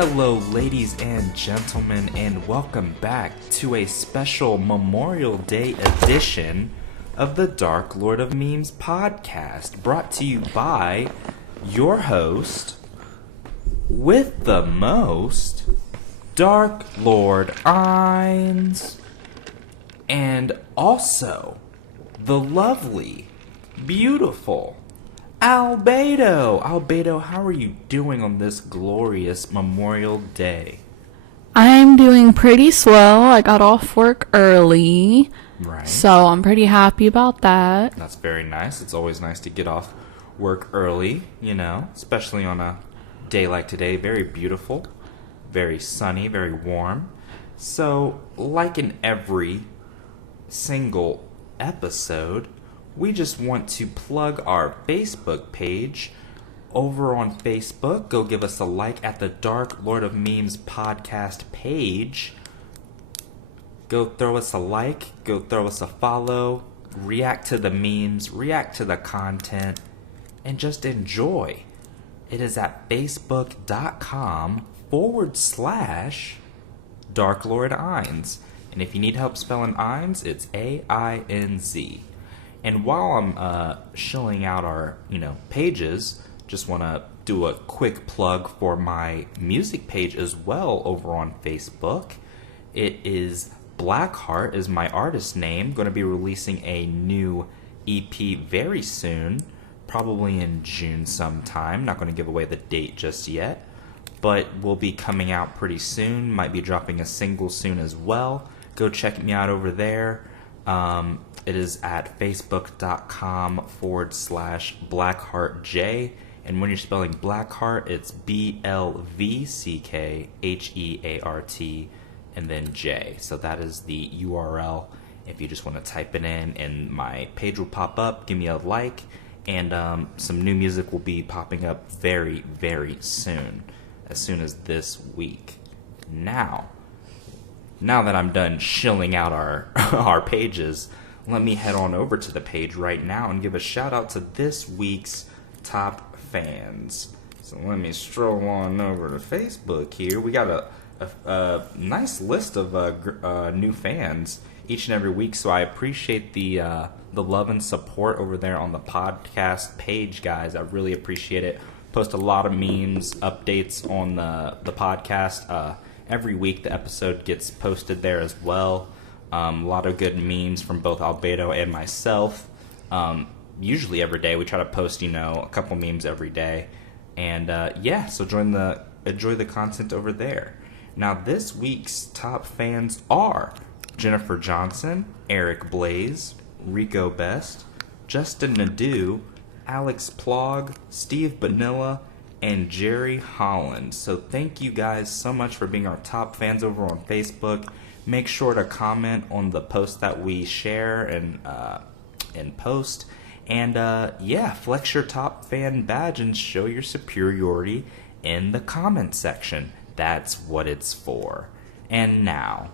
Hello, ladies and gentlemen, and welcome back to a special Memorial Day edition of the Dark Lord of Memes podcast, brought to you by your host, with the most, Dark Lord Ainz, and also the lovely, beautiful Albedo. Albedo, how are you doing on this glorious Memorial Day? I'm doing pretty swell. I got off work early. Right. So I'm pretty happy about that. That's very nice. It's always nice to get off work early, you know, especially on a day like today. Very beautiful, very sunny, very warm. So, like in every single episode, we just want to plug our Facebook page. Over on Facebook, go give us a like at the Dark Lord of Memes podcast page. Go throw us a like, go throw us a follow, react to the memes, react to the content, and just enjoy. It is at facebook.com/Dark Lord Ainz. And if you need help spelling Ainz, it's A-I-N-Z. And while I'm shilling out our, pages, just want to do a quick plug for my music page as well over on Facebook. It is Blackheart is my artist name. Going to be releasing a new EP very soon, probably in June sometime. Not going to give away the date just yet, but will be coming out pretty soon. Might be dropping a single soon as well. Go check me out over there. It is at facebook.com/BlackheartJ. And when you're spelling Blackheart, it's BLVCKHEART and then J. So that is the URL. If you just want to type it in, and my page will pop up. Give me a like. And some new music will be popping up very, very soon. As soon as this week. Now that I'm done shilling out our pages, let me head on over to the page right now and give a shout out to this week's top fans. So let me stroll on over to Facebook here. We got a nice list of new fans each and every week, so I appreciate the love and support over there on the podcast page, guys. I really appreciate it. Post a lot of memes, updates on the podcast. Every week the episode gets posted there as well. A lot of good memes from both Albedo and myself. Usually every day we try to post, a couple memes every day. And so enjoy the content over there. Now this week's top fans are Jennifer Johnson, Eric Blaze, Rico Best, Justin Nadeau, Alex Plog, Steve Vanilla, and Jerry Holland. So thank you guys so much for being our top fans over on Facebook. Make sure to comment on the post that we share and post. And flex your top fan badge and show your superiority in the comment section. That's what it's for. And now,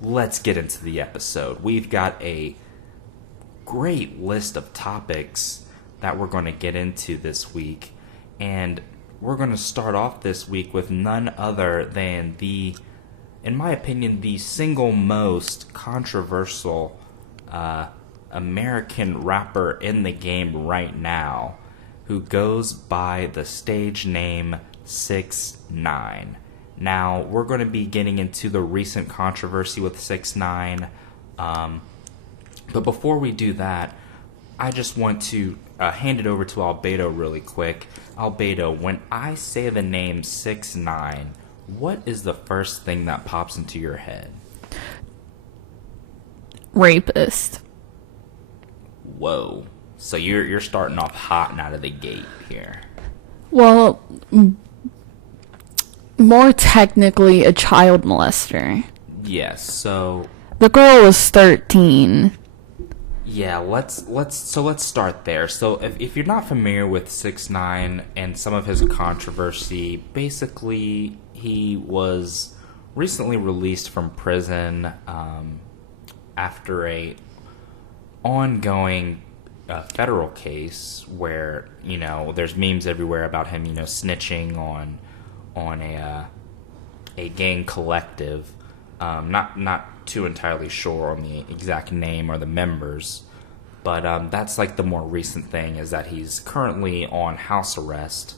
let's get into the episode. We've got a great list of topics that we're going to get into this week. And we're going to start off this week with none other than in my opinion, the single most controversial American rapper in the game right now, who goes by the stage name 6ix9ine. Now, we're going to be getting into the recent controversy with 6ix9ine, but before we do that, I just want to hand it over to Albedo really quick. Albedo, when I say the name 6ix9ine, what is the first thing that pops into your head? Rapist. Whoa. So you're starting off hot and out of the gate here. Well, more technically a child molester. Yes, so the girl was 13. Yeah, let's start there. So if you're not familiar with 6ix9ine and some of his controversy, basically he was recently released from prison after a ongoing federal case where there's memes everywhere about him snitching on on a gang collective. Not too entirely sure on the exact name or the members, but that's like the more recent thing, is that he's currently on house arrest.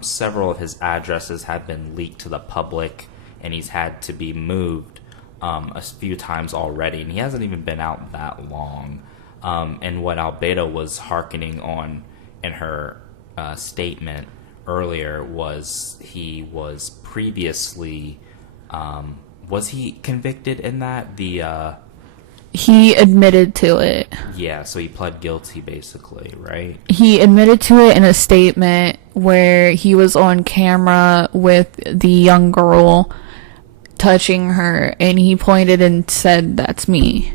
Several of his addresses have been leaked to the public, and he's had to be moved a few times already, and he hasn't even been out that long. And what Albedo was hearkening on in her statement earlier was he was previously, was he convicted in that? He admitted to it. Yeah, so he pled guilty, basically, right? He admitted to it in a statement where he was on camera with the young girl touching her, and he pointed and said, "That's me."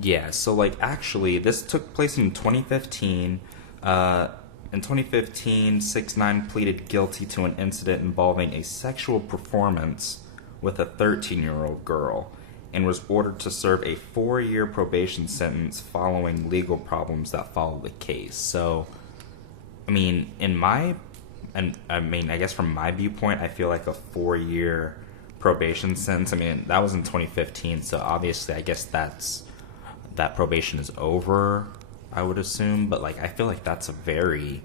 Yeah, so, like, actually, this took place in 2015. In 2015, 6ix9ine pleaded guilty to an incident involving a sexual performance with a 13-year-old girl, and was ordered to serve a 4-year probation sentence following legal problems that followed the case. So, I mean, I guess from my viewpoint, I feel like a 4-year probation sentence, I mean, that was in 2015, so obviously I guess that probation is over, I would assume, but like I feel like that's a very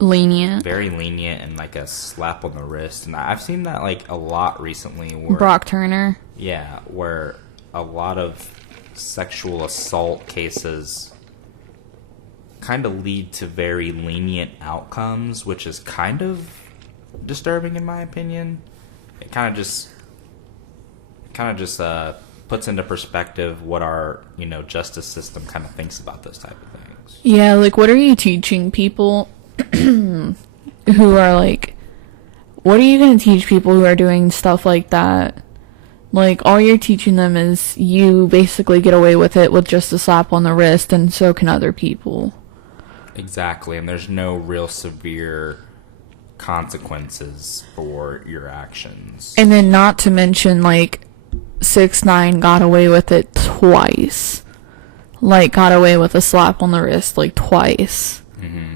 lenient and like a slap on the wrist, and I've seen that like a lot recently where Brock Turner. Yeah, where a lot of sexual assault cases kind of lead to very lenient outcomes, which is kind of disturbing in my opinion. It kind of just puts into perspective what our, justice system kind of thinks about those type of things. Yeah, like, what are you teaching people who are like, what are you going to teach people who are doing stuff like that? Like, all you're teaching them is you basically get away with it with just a slap on the wrist, and so can other people. Exactly, and there's no real severe consequences for your actions. And then not to mention, like, 6ix9ine got away with it twice. Like, got away with a slap on the wrist, like, twice. Mm-hmm.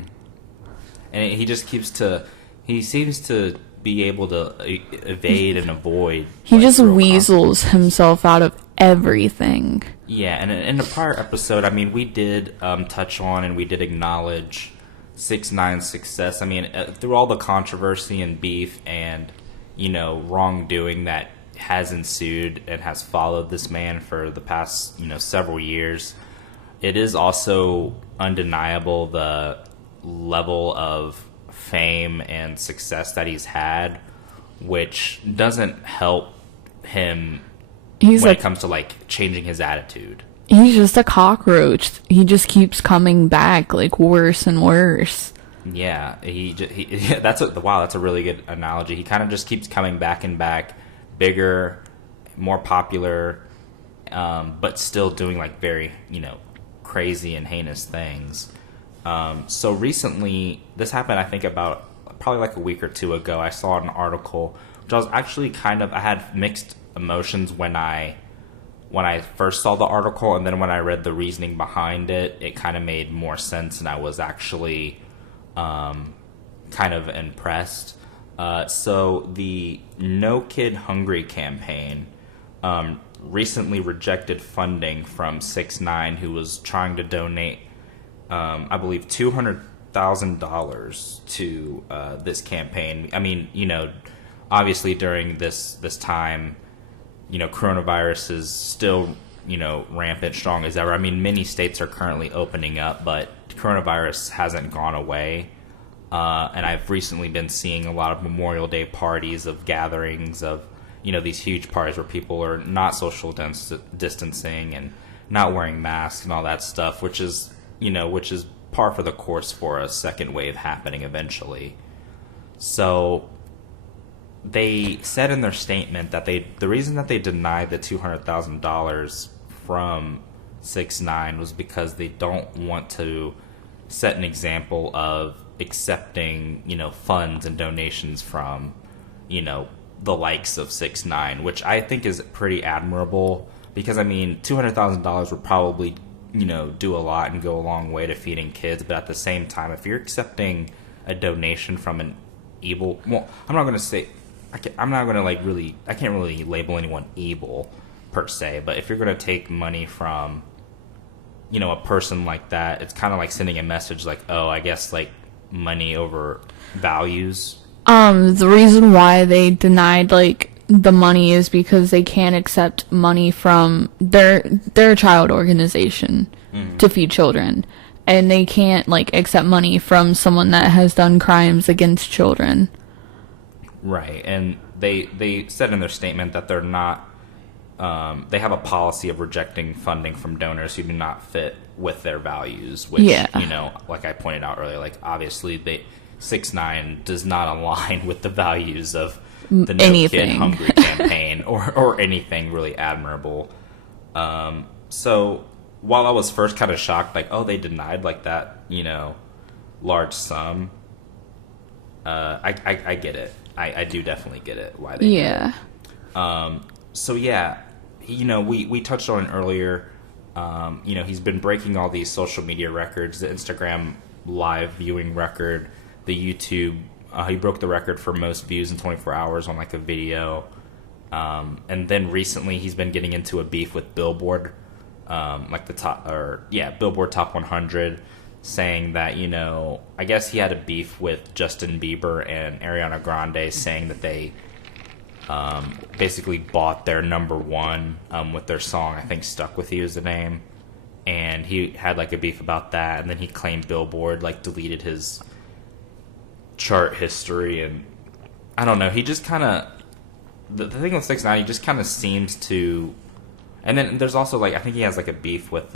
And he seems to be able to evade and avoid. He just weasels himself out of everything. Yeah, and in the prior episode, I mean, we did touch on and we did acknowledge 6ix9ine's success. I mean, through all the controversy and beef and, wrongdoing that has ensued and has followed this man for the past, several years, it is also undeniable the level of fame and success that he's had, which doesn't help him when it comes to like changing his attitude. He's just a cockroach. He just keeps coming back like worse and worse. Yeah, that's a really good analogy. He kind of just keeps coming back and back, bigger, more popular, but still doing like very, crazy and heinous things. So recently, this happened, I think, about probably like a week or two ago. I saw an article, which I was actually I had mixed emotions when I first saw the article, and then when I read the reasoning behind it, it kind of made more sense, and I was actually kind of impressed. So the No Kid Hungry campaign recently rejected funding from 6ix9ine, who was trying to donate, I believe, $200,000 to this campaign. I mean, obviously during this time, coronavirus is still, rampant, strong as ever. I mean, many states are currently opening up, but coronavirus hasn't gone away. And I've recently been seeing a lot of Memorial Day parties, of gatherings, of, these huge parties where people are not social distancing and not wearing masks and all that stuff, which is par for the course for a second wave happening eventually. So they said in their statement that the reason that they denied the $200,000 from 6ix9ine was because they don't want to set an example of accepting, funds and donations from, the likes of 6ix9ine, which I think is pretty admirable, because I mean, $200,000 would probably, do a lot and go a long way to feeding kids, but at the same time, if you're accepting a donation from evil. Well, I'm not gonna say. I'm not gonna like really. I can't really label anyone evil per se. But if you're gonna take money from, a person like that, it's kind of like sending a message like, oh, I guess like money over values. The reason why they denied like the money is because they can't accept money from their child organization to feed children, and they can't like accept money from someone that has done crimes against children. Right, and they said in their statement that they're not. They have a policy of rejecting funding from donors who do not fit with their values. Which, like I pointed out earlier, like obviously 6ix9ine does not align with the values of the No Kid Hungry campaign or anything really admirable. So while I was first kind of shocked, like, oh, they denied like that, large sum. I get it. I do definitely get it why they did it. So yeah, we touched on it earlier. He's been breaking all these social media records, the Instagram live viewing record, the YouTube. He broke the record for most views in 24 hours on like a video. And then recently he's been getting into a beef with Billboard, Billboard Top 100, saying that, I guess he had a beef with Justin Bieber and Ariana Grande, saying that they basically bought their number one with their song, I think Stuck With You is the name. And he had like a beef about that, and then he claimed Billboard like deleted his chart history, and I don't know, he just kind of, the thing with 6ix9ine, he just kind of seems to, and then there's also like, I think he has like a beef with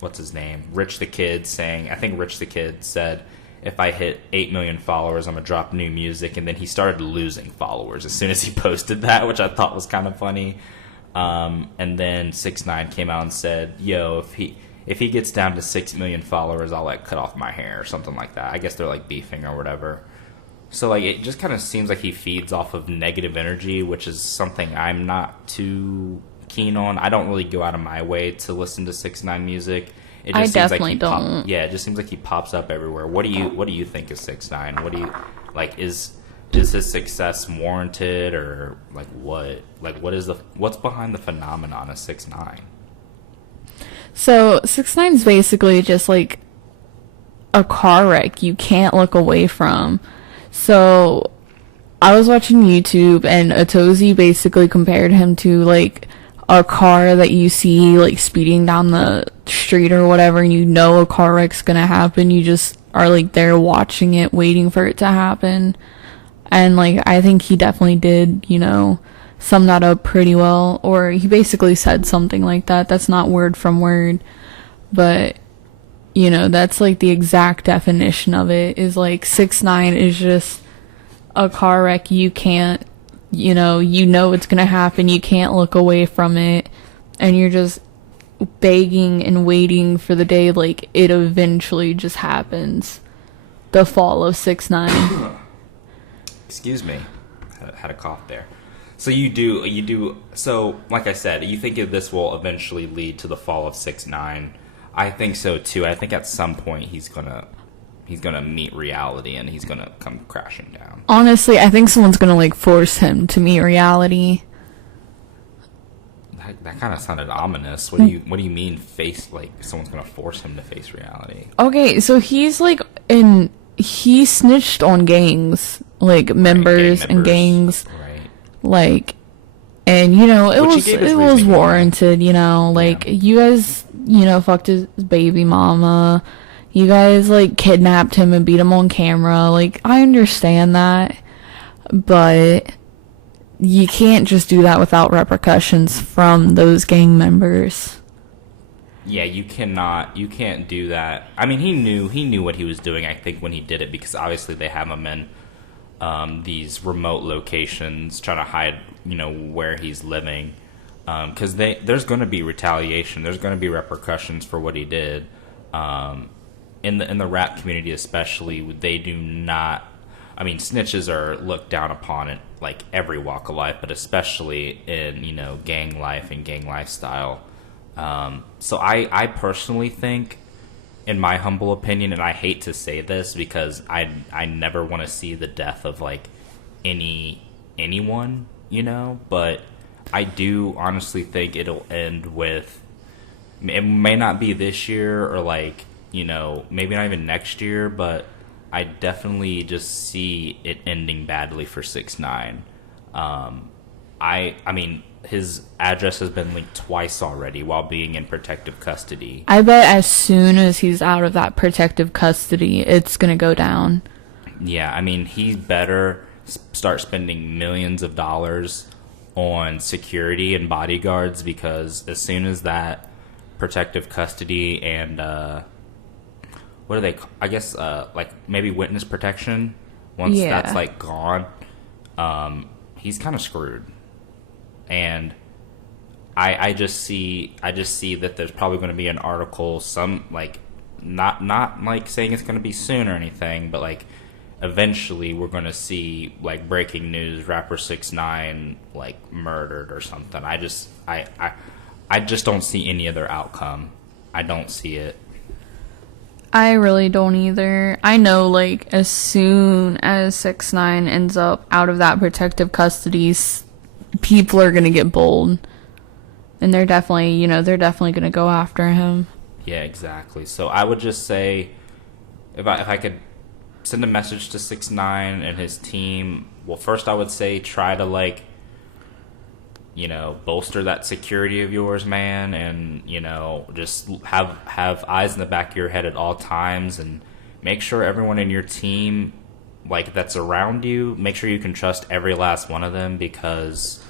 what's his name, Rich the Kid, saying, I think Rich the Kid said, if I hit 8 million followers, I'm gonna drop new music, and then he started losing followers as soon as he posted that, which I thought was kind of funny. And then 6ix9ine came out and said, yo, if he gets down to 6 million followers, I'll like cut off my hair or something like that. I guess they're like beefing or whatever. So like it just kind of seems like he feeds off of negative energy, which is something I'm not too keen on. I don't really go out of my way to listen to 6ix9ine music. It just seems like don't. It just seems like he pops up everywhere. What do you think of 6ix9ine? What do you like? Is his success warranted, or like what? Like what's behind the phenomenon of 6ix9ine? So 6ix9ine's basically just like a car wreck you can't look away from. So I was watching YouTube, and Atozi basically compared him to like a car that you see like speeding down the street or whatever, and a car wreck's gonna happen. You just are like there watching it, waiting for it to happen. And like I think he definitely did, sum that up pretty well, or he basically said something like that. That's not word from word, but that's like the exact definition of it, is like 6ix9ine is just a car wreck you can't, it's gonna happen, you can't look away from it, and you're just begging and waiting for the day like it eventually just happens. The fall of 6ix9ine. Excuse me, I had a cough there. So you do. So like I said, you think this will eventually lead to the fall of 6ix9ine? I think so too. I think at some point he's gonna meet reality, and he's gonna come crashing down. Honestly, I think someone's gonna like force him to meet reality. That kind of sounded ominous. What do you mean someone's gonna force him to face reality? Okay, so he snitched on gangs, like members and gangs. Right. Like, and it was warranted, you guys, fucked his baby mama, you guys like kidnapped him and beat him on camera. Like, I understand that, but you can't just do that without repercussions from those gang members. Yeah, you can't do that. I mean, he knew what he was doing, I think, when he did it, because obviously they have him in these remote locations trying to hide, where he's living. Because there's going to be retaliation. There's going to be repercussions for what he did. In the rap community especially, they do not... I mean, snitches are looked down upon in, like, every walk of life, but especially in, gang life and gang lifestyle. So I personally think in my humble opinion, and I hate to say this because I never want to see the death of like anyone, you know, but I do honestly think it'll end with, it may not be this year or like, you know, maybe not even next year, but I definitely just see it ending badly for 6ix9ine. I mean, his address has been leaked twice already while being in protective custody. I bet as soon as he's out of that protective custody, it's gonna go down. Yeah, I mean, he better start spending millions of dollars on security and bodyguards, because as soon as that protective custody and what are they? I guess like maybe witness protection. Once that's like gone, he's kind of screwed. And I just see that there's probably going to be an article, some like not like saying it's going to be soon or anything, but like eventually we're going to see like breaking news, rapper 6ix9ine like murdered or something. I just don't see any other outcome. I don't see it. I really don't either. I know, like, as soon as 6ix9ine ends up out of that protective custody, people are gonna get bold. And they're definitely gonna go after him. Yeah, exactly. So I would just say, if I could send a message to 6ix9ine and his team, well, first I would say try to, like, you know, bolster that security of yours, man, and, you know, just have eyes in the back of your head at all times, and make sure everyone in your team, like, that's around you, make sure you can trust every last one of them, because,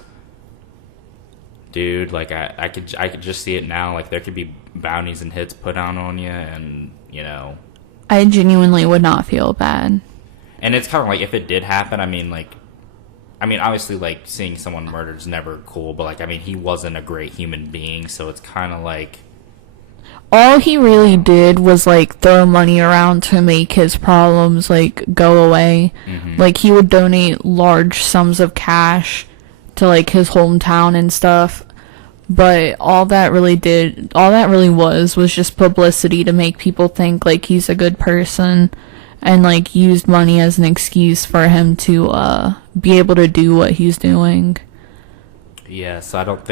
dude, like, I could just see it now, like, there could be bounties and hits put down on you, and, you know, I genuinely would not feel bad. And it's kind of like, if it did happen, I mean, obviously, like, seeing someone murdered is never cool, but, like, I mean, he wasn't a great human being, so it's kind of like... All he really did was, like, throw money around to make his problems, like, go away. Mm-hmm. Like, he would donate large sums of cash to, like, his hometown and stuff, but all that really was just publicity to make people think, like, he's a good person, and, like, used money as an excuse for him to be able to do what he's doing. Yeah, so I don't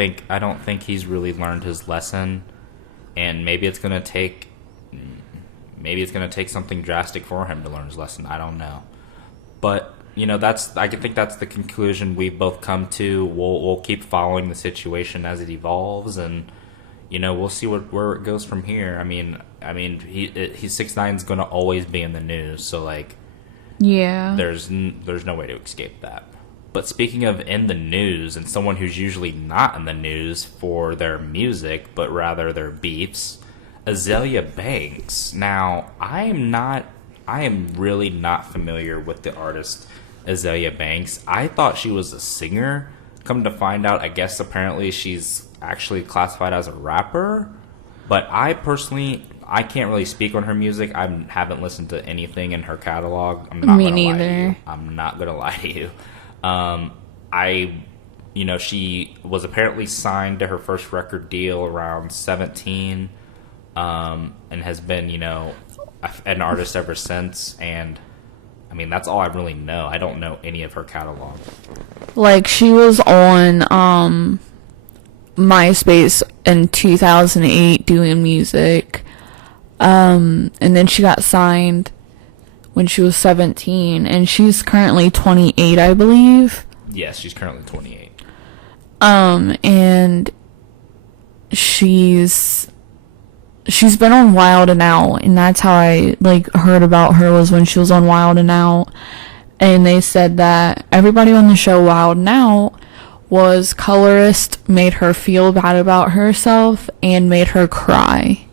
think he's really learned his lesson, and maybe it's gonna take something drastic for him to learn his lesson. I don't know, but you know, I think that's the conclusion we've both come to. We'll keep following the situation as it evolves, and you know, we'll see where it goes from here. I mean, he's 6ix9ine's gonna always be in the news, so like, yeah, there's no way to escape that. But speaking of in the news, and someone who's usually not in the news for their music, but rather their beefs, Azealia Banks. Now, I am really not familiar with the artist Azealia Banks. I thought she was a singer. Come to find out, I guess apparently she's actually classified as a rapper. But I can't really speak on her music. I haven't listened to anything in her catalog. Me neither. I'm not gonna lie to you. She was apparently signed to her first record deal around 17, and has been, you know, an artist ever since. And I mean, that's all I really know. I don't know any of her catalog. Like, she was on MySpace in 2008 doing music, and then she got signed when she was 17, and she's currently 28, I believe. Yes, she's currently 28. And she's been on Wild and Out, and that's how I, like, heard about her, was when she was on Wild and Out, and they said that everybody on the show Wild and Out was colorist, made her feel bad about herself, and made her cry.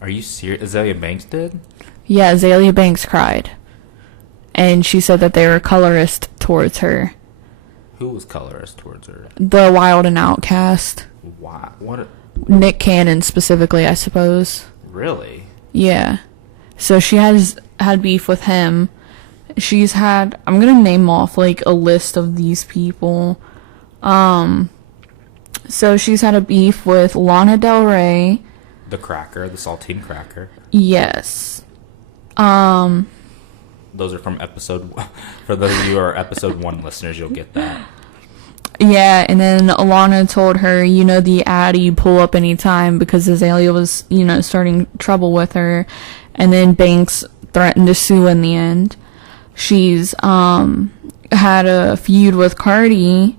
Are you serious? Azealia Banks did? Yeah, Azealia Banks cried. And she said that they were colorist towards her. Who was colorist towards her? The Wild and Out cast. Why? What? Nick Cannon specifically, I suppose. Really? Yeah. So she has had beef with him. She's had... I'm gonna name off, like, a list of these people. So she's had a beef with Lana Del Rey. The cracker, the saltine cracker. Yes. Those are from episode... For those of you who are episode 1 listeners, you'll get that. Yeah, and then Alana told her, the ad you pull up anytime, because Azealia was, starting trouble with her. And then Banks threatened to sue in the end. She's had a feud with Cardi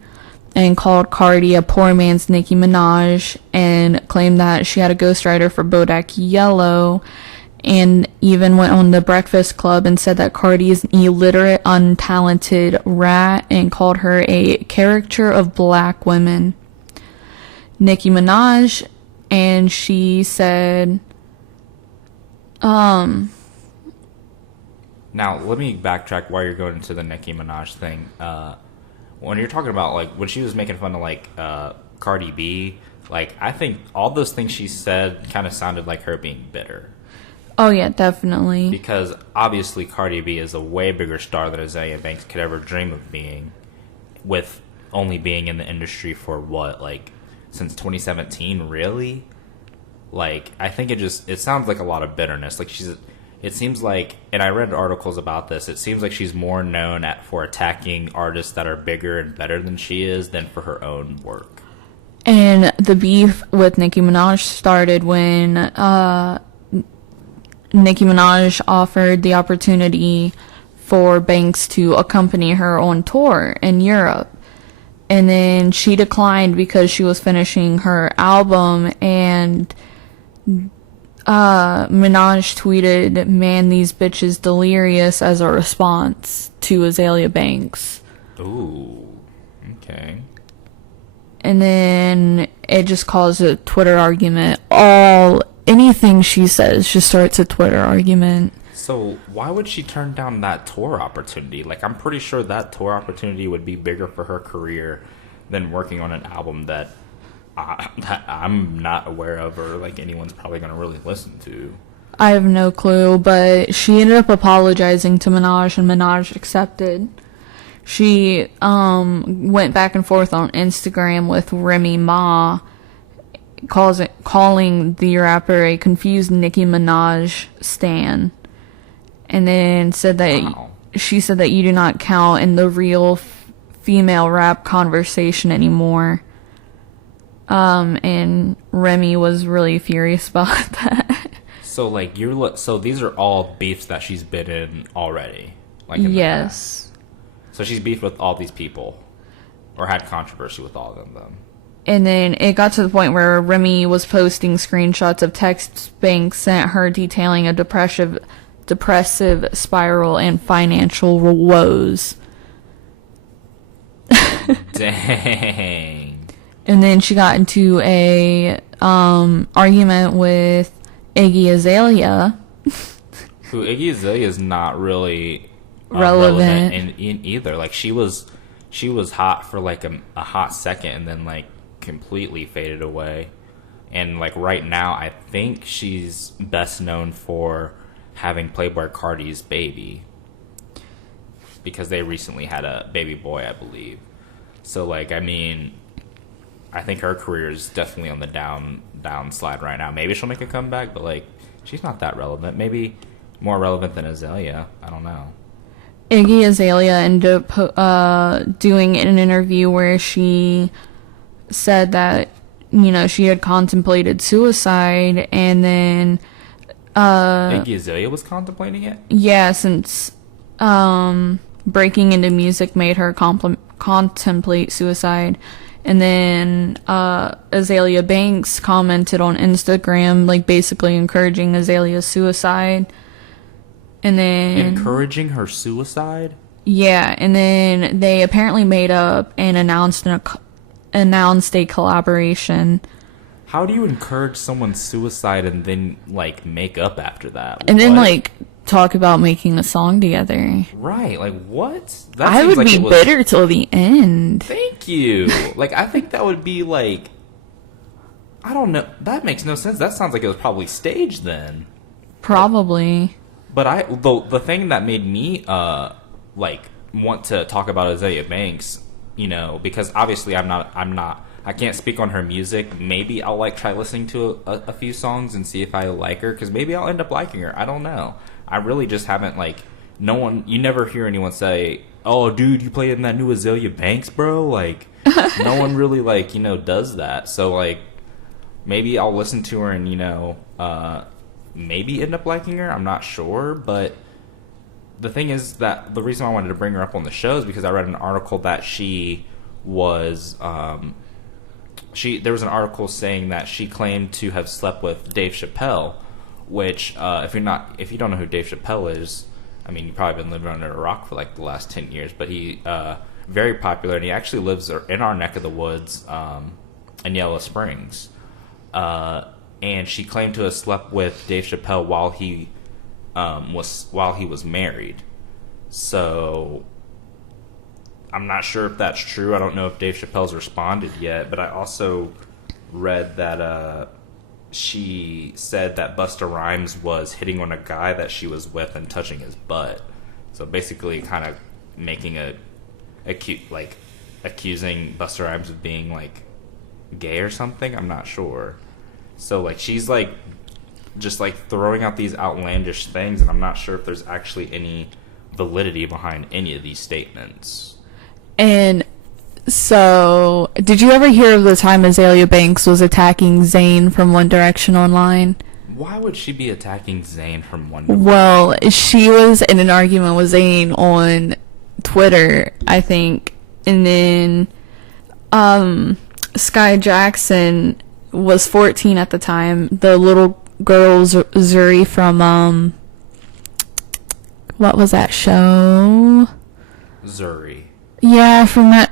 and called Cardi a poor man's Nicki Minaj, and claimed that she had a ghostwriter for Bodak Yellow, and even went on the Breakfast Club and said that Cardi is an illiterate, untalented rat, and called her a caricature of black women. Nicki Minaj, and she said, Now, let me backtrack while you're going into the Nicki Minaj thing. When you're talking about, like, when she was making fun of, like, Cardi B, like, I think all those things she said kind of sounded like her being bitter. Oh, yeah, definitely. Because, obviously, Cardi B is a way bigger star than Azealia Banks could ever dream of being, with only being in the industry for, since 2017, really? Like, I think it sounds like a lot of bitterness. Like, it seems like, and I read articles about this, it seems like she's more known for attacking artists that are bigger and better than she is than for her own work. And the beef with Nicki Minaj started when Nicki Minaj offered the opportunity for Banks to accompany her on tour in Europe. And then she declined because she was finishing her album, and Minaj tweeted, "Man, these bitches delirious," as a response to Azealia Banks. Ooh, okay. And then it just caused a Twitter argument. Anything she says just starts a Twitter argument. So why would she turn down that tour opportunity? Like, I'm pretty sure that tour opportunity would be bigger for her career than working on an album that I'm not aware of, or like anyone's probably going to really listen to. I have no clue, but she ended up apologizing to Minaj, and Minaj accepted. She went back and forth on Instagram with Remy Ma, calling the rapper a confused Nicki Minaj stan, and then said that she said that you do not count in the real female rap conversation anymore. And Remy was really furious about that. So like so these are all beefs that she's been in already, like in yes. So she's beefed with all these people, or had controversy with all of them. And then it got to the point where Remy was posting screenshots of texts Banks sent her detailing a depressive spiral and financial woes. Dang. And then she got into a argument with Iggy Azalea. Who Iggy Azalea is not really relevant in either. Like, she was hot for like a hot second, and then like completely faded away. And like right now, I think she's best known for having Playboy Cardi's baby, because they recently had a baby boy, I believe. So like, I mean, I think her career is definitely on the downslide right now. Maybe she'll make a comeback, but like, she's not that relevant. Maybe more relevant than Azealia. I don't know. Iggy Azalea ended up doing an interview where she said that, she had contemplated suicide, and then Iggy Azalea was contemplating it? Yeah, since breaking into music made her contemplate suicide. And then Azealia Banks commented on Instagram, like basically encouraging Azalea's suicide. And then encouraging her suicide? Yeah, and then they apparently made up and announced a collaboration. How do you encourage someone's suicide and then like make up after that? And then like talk about making a song together. Right, like what? I would be bitter till the end. Thank you. Like, I think that would be like, I don't know. That makes no sense. That sounds like it was probably staged then. Probably. But the thing that made me like want to talk about Azealia Banks, because obviously I'm not I can't speak on her music. Maybe I'll like try listening to a few songs and see if I like her, because maybe I'll end up liking her. I don't know. I really just haven't like. No one. You never hear anyone say, "Oh, dude, you played in that new Azealia Banks, bro." Like, no one really like does that. So like, maybe I'll listen to her and maybe end up liking her. I'm not sure, but the thing is that the reason I wanted to bring her up on the show is because I read an article that she was there was an article saying that she claimed to have slept with Dave Chappelle, which if you don't know who Dave Chappelle is, I mean, you've probably been living under a rock for like the last 10 years, but he very popular, and he actually lives in our neck of the woods in Yellow Springs. And she claimed to have slept with Dave Chappelle while he was married. So I'm not sure if that's true. I don't know if Dave Chappelle's responded yet, but I also read that she said that Busta Rhymes was hitting on a guy that she was with and touching his butt. So basically, kind of making accusing Busta Rhymes of being like gay or something. I'm not sure. So like she's like just like throwing out these outlandish things, and I'm not sure if there's actually any validity behind any of these statements. And so, did you ever hear of the time Azealia Banks was attacking Zayn from One Direction online? Why would she be attacking Zayn from One Direction? Well, she was in an argument with Zayn on Twitter, I think, and then Sky Jackson was 14 at the time. The little girl Zuri from what was that show? Zuri. Yeah, from that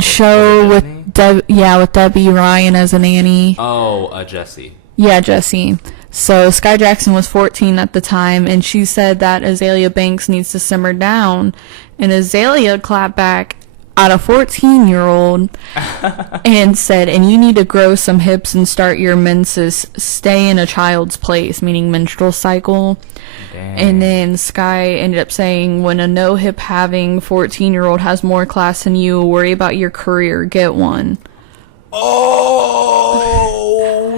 show with Debbie Ryan as a nanny. Oh, Jessie. Yeah, Jessie. So Sky Jackson was 14 at the time, and she said that Azealia Banks needs to simmer down, and Azealia clapped back at a 14-year-old and said, "And you need to grow some hips and start your menses. Stay in a child's place," meaning menstrual cycle. Damn. And then Sky ended up saying, "When a no-hip having 14-year-old has more class than you, worry about your career, get one." Oh,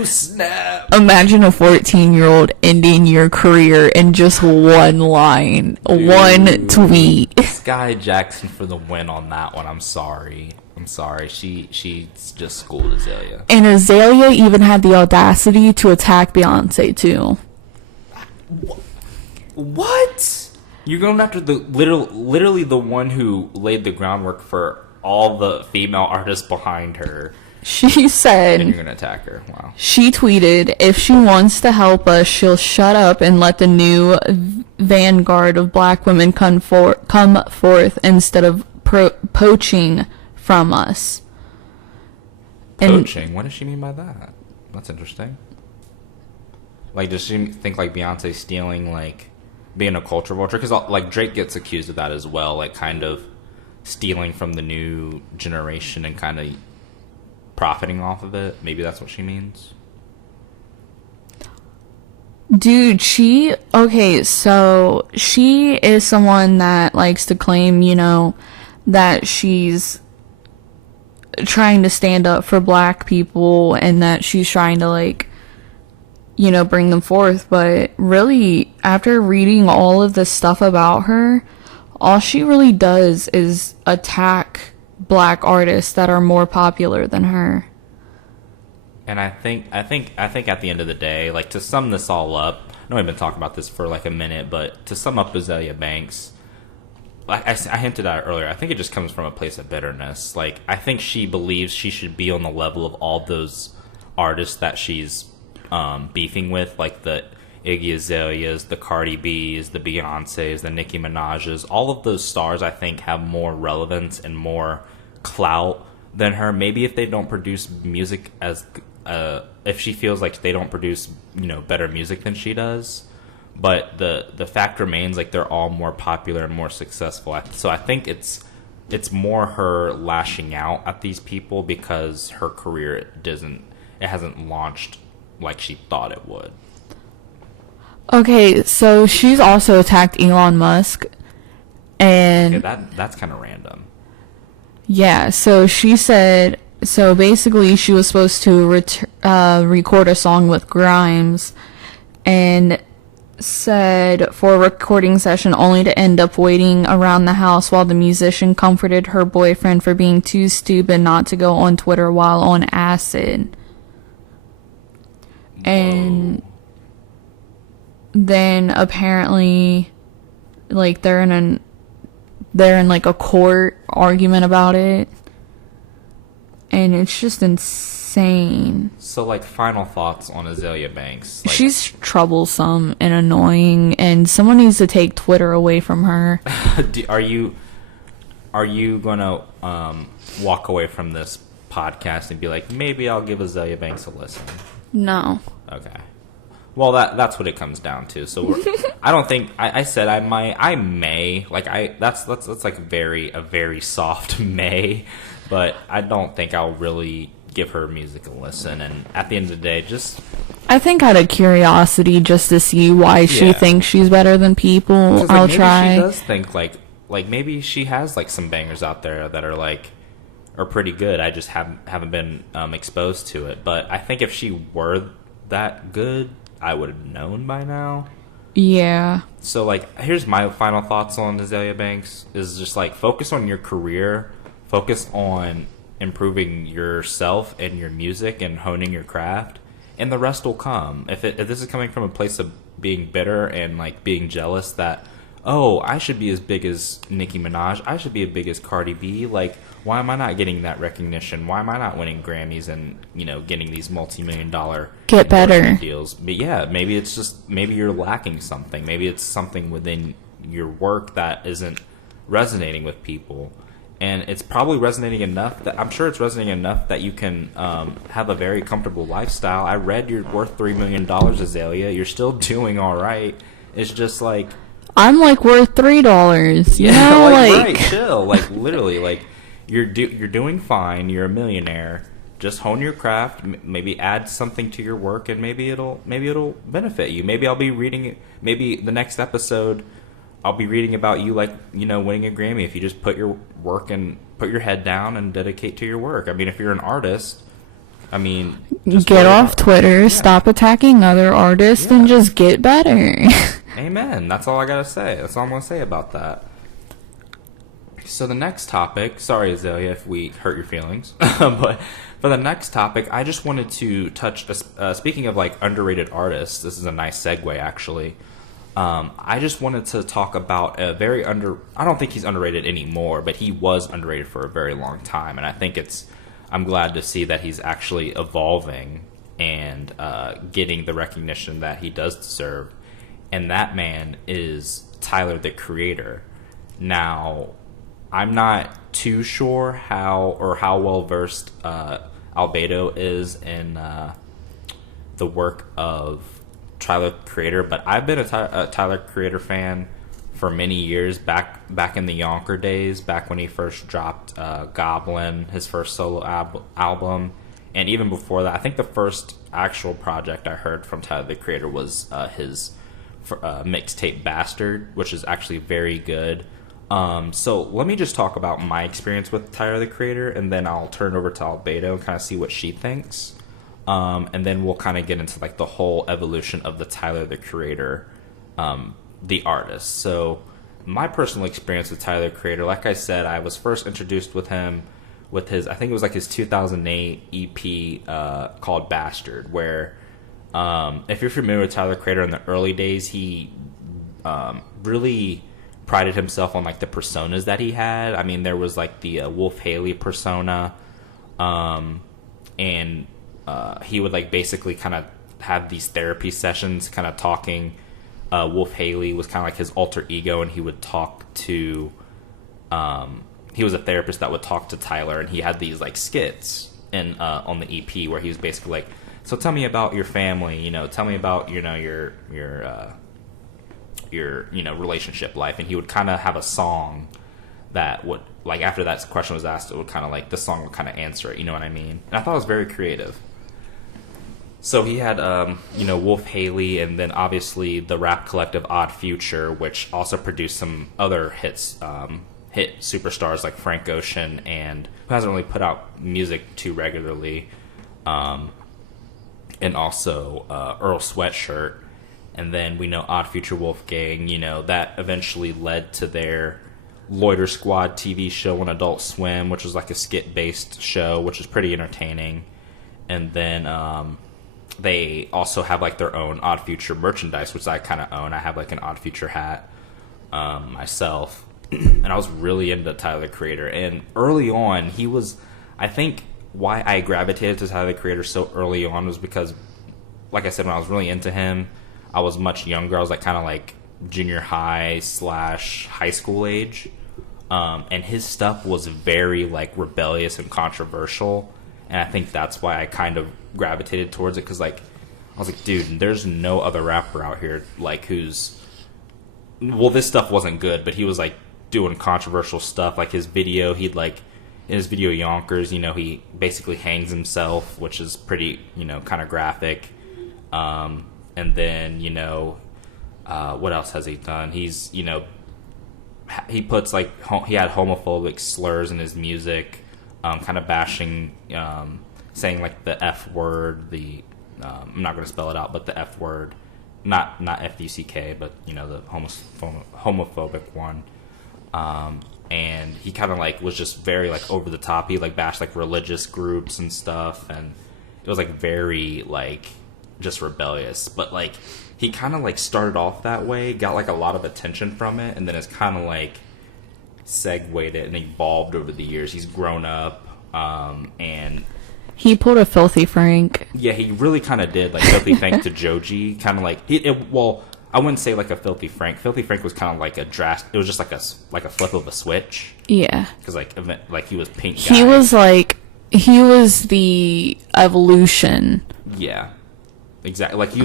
snap. Imagine a 14-year-old ending your career in just one line, one tweet. Sky Jackson for the win on that one. I'm sorry. She's just schooled Azealia. And Azealia even had the audacity to attack Beyonce too. What? You're going after the literally the one who laid the groundwork for all the female artists behind her. She said, and you're gonna attack her. Wow. She tweeted, "If she wants to help us, she'll shut up and let the new vanguard of black women come forth instead of poaching from us." Poaching? What does she mean by that? That's interesting. Like, does she think like Beyonce's stealing, like being a culture vulture? Because like Drake gets accused of that as well, like kind of stealing from the new generation and kind of profiting off of it. Maybe that's what she means. Dude, so she is someone that likes to claim, that she's trying to stand up for black people and that she's trying to bring them forth. But really, after reading all of this stuff about her, all she really does is attack black artists that are more popular than her. And I think at the end of the day, like, to sum this all up, I know I've been talking about this for like a minute, but to sum up Azealia Banks, like I hinted at it earlier, I think it just comes from a place of bitterness. Like, I think she believes she should be on the level of all those artists that she's beefing with, like the Iggy Azaleas, the Cardi B's, the Beyoncés, the Nicki Minaj's. All of those stars, I think, have more relevance and more clout than her. Maybe if they don't produce music if she feels like they don't produce better music than she does, but the fact remains, like, they're all more popular and more successful. So I think it's more her lashing out at these people because her career hasn't launched like she thought it would. Okay, so she's also attacked Elon Musk, and that's kind of random. Yeah, so she said So basically, she was supposed to record a song with Grimes, and said for a recording session only to end up waiting around the house while the musician comforted her boyfriend for being too stupid not to go on Twitter while on acid. And then apparently, like, they're in like a court argument about it, and it's just insane. So, like, final thoughts on Azealia Banks. Like, she's troublesome and annoying, and someone needs to take Twitter away from her. Are you gonna walk away from this podcast and be like, maybe I'll give Azealia Banks a listen? No. Okay. Well, that's what it comes down to. So I don't think I said I may like that's like a very soft may, but I don't think I'll really give her music a listen. And at the end of the day, just I think out of curiosity, just to see why she thinks she's better than people, I'll try. She does think like maybe she has like some bangers out there that are pretty good. I just haven't been exposed to it. But I think if she were that good, I would have known by now. Yeah. So, like, here's my final thoughts on Azealia Banks. Is just, like, focus on your career. Focus on improving yourself and your music and honing your craft. And the rest will come. If this is coming from a place of being bitter and, like, being jealous that, oh, I should be as big as Nicki Minaj. I should be as big as Cardi B. Like, why am I not getting that recognition? Why am I not winning Grammys and, getting these multi-million-dollar get better deals? But yeah, maybe you're lacking something. Maybe it's something within your work that isn't resonating with people. And it's probably resonating enough that I'm sure it's resonating enough that you can have a very comfortable lifestyle. I read you're worth $3 million, Azealia. You're still doing all right. It's just like I'm like worth $3. Yeah, right, chill. Like literally, like you're doing fine. You're a millionaire. Just hone your craft. Maybe add something to your work, and maybe it'll benefit you. Maybe I'll be reading. Maybe the next episode, I'll be reading about you, like winning a Grammy if you just put your work and put your head down and dedicate to your work. I mean, if you're an artist, just get off Twitter, stop attacking other artists, and just get better. Amen. That's all I gotta say. That's all I'm gonna say about that. So the next topic, sorry Azealia if we hurt your feelings, but for the next topic, I just wanted to touch, speaking of like underrated artists, this is a nice segue actually. I just wanted to talk about a I don't think he's underrated anymore, but he was underrated for a very long time, and I think I'm glad to see that he's actually evolving and getting the recognition that he does deserve. And that man is Tyler, the Creator. Now, I'm not too sure how well versed Albedo is in the work of Tyler, the Creator, but I've been a Tyler, Creator fan for many years, back in the Yonker days, back when he first dropped Goblin, his first solo album, and even before that. I think the first actual project I heard from Tyler, the Creator was his mixtape Bastard, which is actually very good. So let me just talk about my experience with Tyler, the Creator, and then I'll turn it over to Albedo and kind of see what she thinks. And then we'll kind of get into like the whole evolution of the Tyler, the Creator, the artist. So my personal experience with Tyler, the Creator, like I said, I was first introduced with him with I think it was like his 2008 EP called Bastard, where if you're familiar with Tyler, the Creator, in the early days, he really prided himself on like the personas that he had. I mean, there was like the Wolf Haley persona, and he would like basically kind of have these therapy sessions, kind of talking. Wolf Haley was kind of like his alter ego, and he would talk to. He was a therapist that would talk to Tyler, and he had these like skits on the EP where he was basically like, so tell me about your family, tell me about your relationship life, and he would kind of have a song that would, like, after that question was asked, it would kind of like the song would kind of answer it, you know what I mean? And I thought it was very creative. So he had Wolf Haley, and then obviously the rap collective Odd Future, which also produced some other hits hit superstars like Frank Ocean, and who hasn't really put out music too regularly, and also Earl Sweatshirt. And then we know Odd Future Wolfgang, that eventually led to their Loiter Squad TV show on Adult Swim, which was like a skit-based show, which is pretty entertaining. And then they also have like their own Odd Future merchandise, which I kind of own. I have like an Odd Future hat myself. And I was really into Tyler, the Creator. And early on, he was, I think why I gravitated to Tyler, the Creator so early on was because, like I said, when I was really into him, I was much younger. I was like kind of like junior high / high school age. And his stuff was very like rebellious and controversial. And I think that's why I kind of gravitated towards it. Because like, I was like, dude, there's no other rapper out here like who's, well, this stuff wasn't good, but he was like doing controversial stuff. Like his video, he'd like, in his video Yonkers, he basically hangs himself, which is pretty, kind of graphic. And then, what else has he done? He's, he puts like, he had homophobic slurs in his music, kind of bashing, saying like the F word, I'm not going to spell it out, but the F word, not F-U-C-K, but, the homophobic one. And he kind of like was just very like over the top. He like bashed like religious groups and stuff. And it was like very like, just rebellious, but like he kind of like started off that way, got like a lot of attention from it, and then it's kind of like segued it and evolved over the years. He's grown up, and he pulled a Filthy Frank. Yeah, he really kind of did, like Filthy Frank to Joji, kind of like well, I wouldn't say like a Filthy Frank. Filthy Frank was kind of like it was just like a flip of a switch. Yeah, because like he was Pink Guy. He was the evolution. Yeah. Exactly. Like he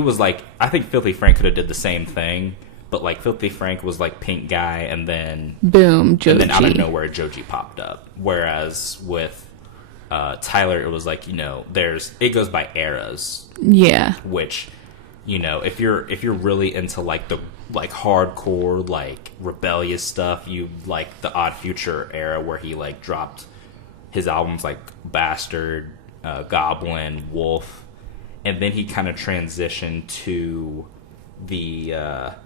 was like I think Filthy Frank could have did the same thing, but like Filthy Frank was like Pink Guy, and then boom, Joji. And then out of nowhere Joji popped up. Whereas with Tyler, it was like, it goes by eras. Yeah. Which, if you're really into like the like hardcore like rebellious stuff, you like the Odd Future era where he like dropped his albums like Bastard, Goblin, Wolf. And then he kind of transitioned to the, I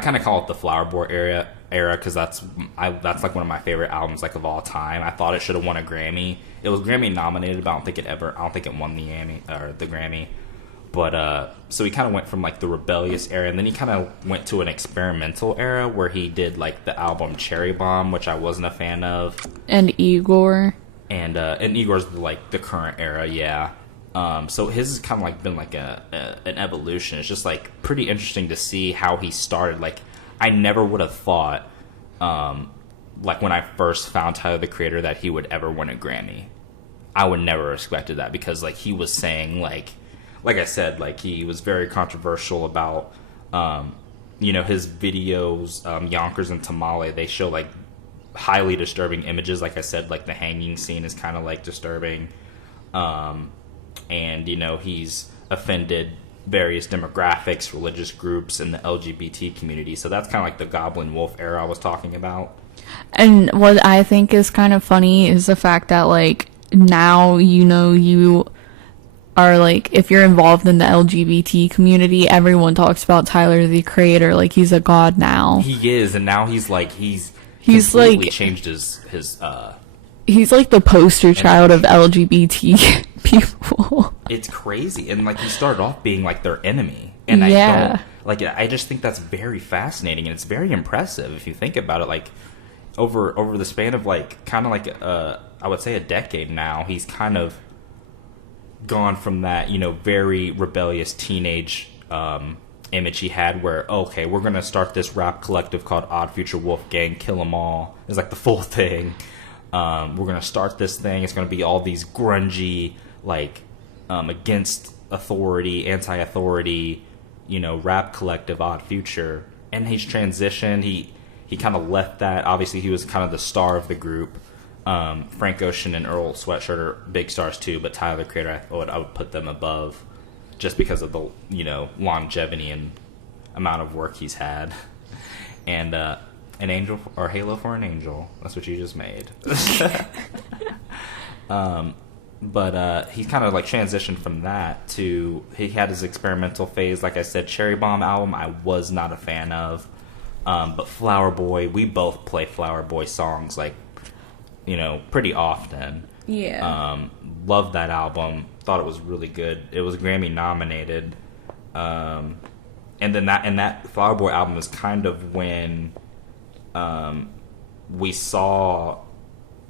kind of call it the Flower Boy era because that's like one of my favorite albums like of all time. I thought it should have won a Grammy. It was Grammy nominated, but I don't think it won the Grammy. But so he kind of went from like the rebellious era, and then he kind of went to an experimental era where he did like the album Cherry Bomb, which I wasn't a fan of, and Igor, and Igor's like the current era, yeah. So his has kind of like been like an evolution. It's just like pretty interesting to see how he started. Like I never would have thought, like when I first found Tyler, the Creator, that he would ever win a Grammy. I would never have expected that because like he was saying like I said, like he was very controversial about, his videos, Yonkers and Tamale. They show like highly disturbing images. Like I said, like the hanging scene is kind of like disturbing. And, he's offended various demographics, religious groups, and the LGBT community. So that's kind of like the Goblin Wolf era I was talking about. And what I think is kind of funny is the fact that, like, now, you are, like, if you're involved in the LGBT community, everyone talks about Tyler, the Creator. Like, he's a god now. He is, and now he's completely like, changed his he's like the poster child of LGBT people. It's crazy. And like he started off being like their enemy. And I just think that's very fascinating, and it's very impressive if you think about it. Like over the span of like kind of like I would say a decade now, he's kind of gone from that, very rebellious teenage image he had where, okay, we're going to start this rap collective called Odd Future Wolfgang, kill 'em all. It's like the full thing. We're going to start this thing. It's going to be all these grungy, like, against authority, anti-authority, rap collective, Odd Future. And he's transitioned. He kind of left that. Obviously, he was kind of the star of the group. Frank Ocean and Earl Sweatshirt are big stars too, but Tyler, the Creator, I would put them above just because of the, longevity and amount of work he's had. and an angel or Halo for an Angel. That's what you just made. But he kind of like transitioned from that to, he had his experimental phase. Like I said, Cherry Bomb album I was not a fan of, but Flower Boy, we both play Flower Boy songs like, you know, pretty often. Yeah. Loved that album. Thought it was really good. It was Grammy nominated. And then that Flower Boy album is kind of when we saw,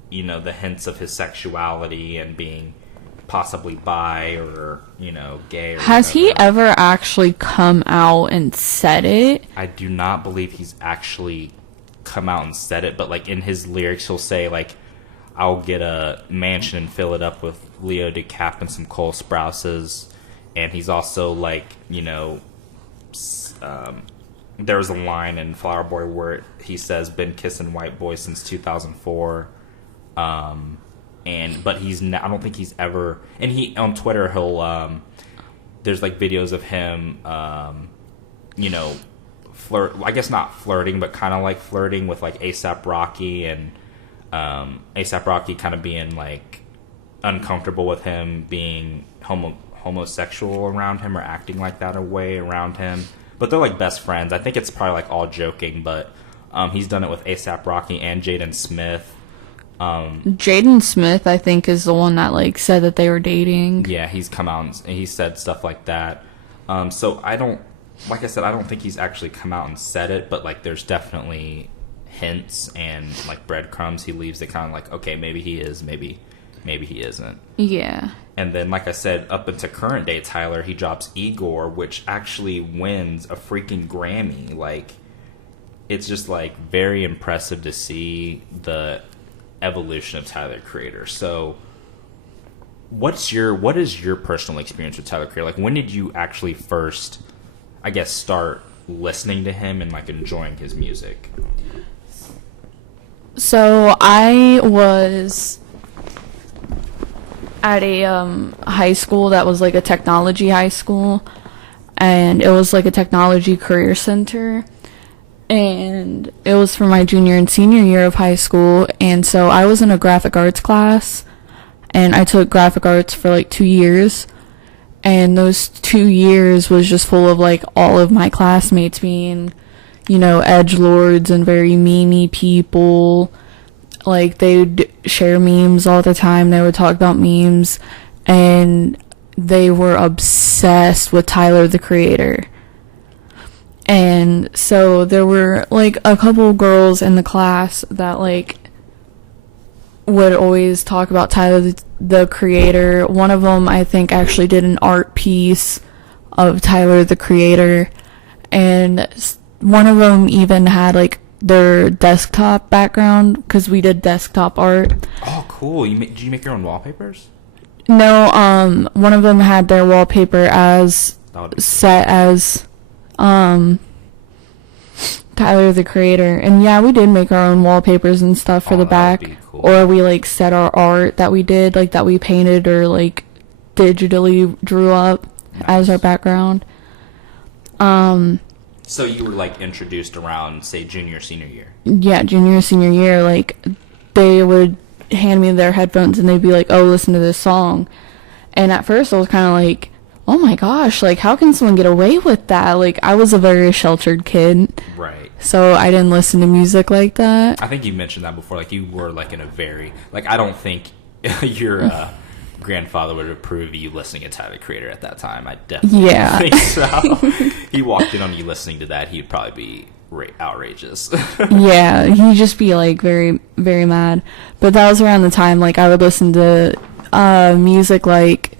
you know, the hints of his sexuality and being possibly bi or, you know, gay or Has whatever. he ever actually come out and said it? I do not believe he's actually come out and said it, but like in his lyrics he'll say like, I'll get a mansion and fill it up with Leo DeCap and some Cole Sprouses. And he's also like, you know, there's a line in Flower Boy where he says, been kissing white boys since 2004. But he's not, I don't think he's ever, and he, on Twitter, he'll, there's like videos of him, you know, I guess not flirting, but kind of like flirting with like A$AP Rocky, and A$AP Rocky kind of being like uncomfortable with him being homosexual around him or acting like that away around him. But they're like best friends. I think it's probably like all joking, but he's done it with A$AP Rocky and Jaden Smith. Jaden Smith, I think, is the one that like said that they were dating. Yeah, he's come out and he said stuff like that. So I don't, like I said, I don't think he's actually come out and said it, but like there's definitely hints and like breadcrumbs he leaves that kind of like, okay, maybe he is, maybe he isn't. Yeah. And then, like I said, up into current day Tyler, he drops Igor, which actually wins a freaking Grammy. Like, it's just like very impressive to see the evolution of Tyler, the Creator. So what is your personal experience with Tyler, the Creator? Like, when did you actually first, I guess, start listening to him and like enjoying his music? So I was at a high school that was like a technology high school, and it was like a technology career center, and it was for my junior and senior year of high school. And so I was in a graphic arts class, and I took graphic arts for like 2 years, and those 2 years was just full of like all of my classmates being, you know, edgelords and very memey people. Like, they would share memes all the time. They would talk about memes, and they were obsessed with Tyler, the Creator. And so there were like a couple girls in the class that like would always talk about Tyler, the Creator. One of them, I think, actually did an art piece of Tyler, the Creator, and one of them even had like their desktop background, because we did desktop art. Oh, cool. Did you make your own wallpapers? No, one of them had their wallpaper as set as Tyler, the Creator. And yeah, we did make our own wallpapers and stuff for the back. Cool. Or we like set our art that we did, like that we painted or like digitally drew up as our background. So you were like introduced around, say, junior, senior year? Yeah, junior, senior year. Like, they would hand me their headphones and they'd be like, oh, listen to this song. And at first I was kind of like, oh my gosh, like, how can someone get away with that? Like, I was a very sheltered kid. Right. So I didn't listen to music like that. I think you mentioned that before. Like, you were like in a very, like, I don't think your grandfather would approve of you listening to Tyler, the Creator at that time. I definitely think so. He walked in on you listening to that, he'd probably be outrageous. Yeah, he'd just be like very, very mad. But that was around the time like I would listen to music like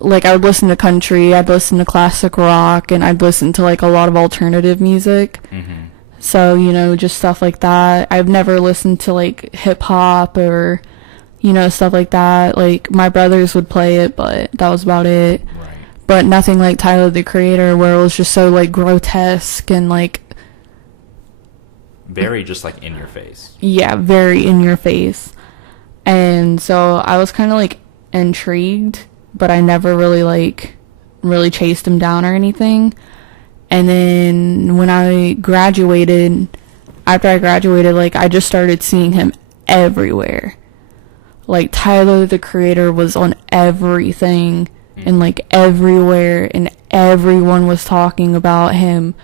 I would listen to country, I'd listen to classic rock, and I'd listen to like a lot of alternative music. Mm-hmm. So, you know, just stuff like that. I've never listened to like hip hop or, you know, stuff like that. Like, my brothers would play it, but that was about it. Right. But nothing like Tyler, the Creator, where it was just so like grotesque and like very just like in your face. Yeah, very in your face. And so I was kind of like intrigued, but I never really chased him down or anything. And then when after I graduated, like, I just started seeing him everywhere. Like, Tyler, the Creator, was on everything and, like, everywhere, and everyone was talking about him.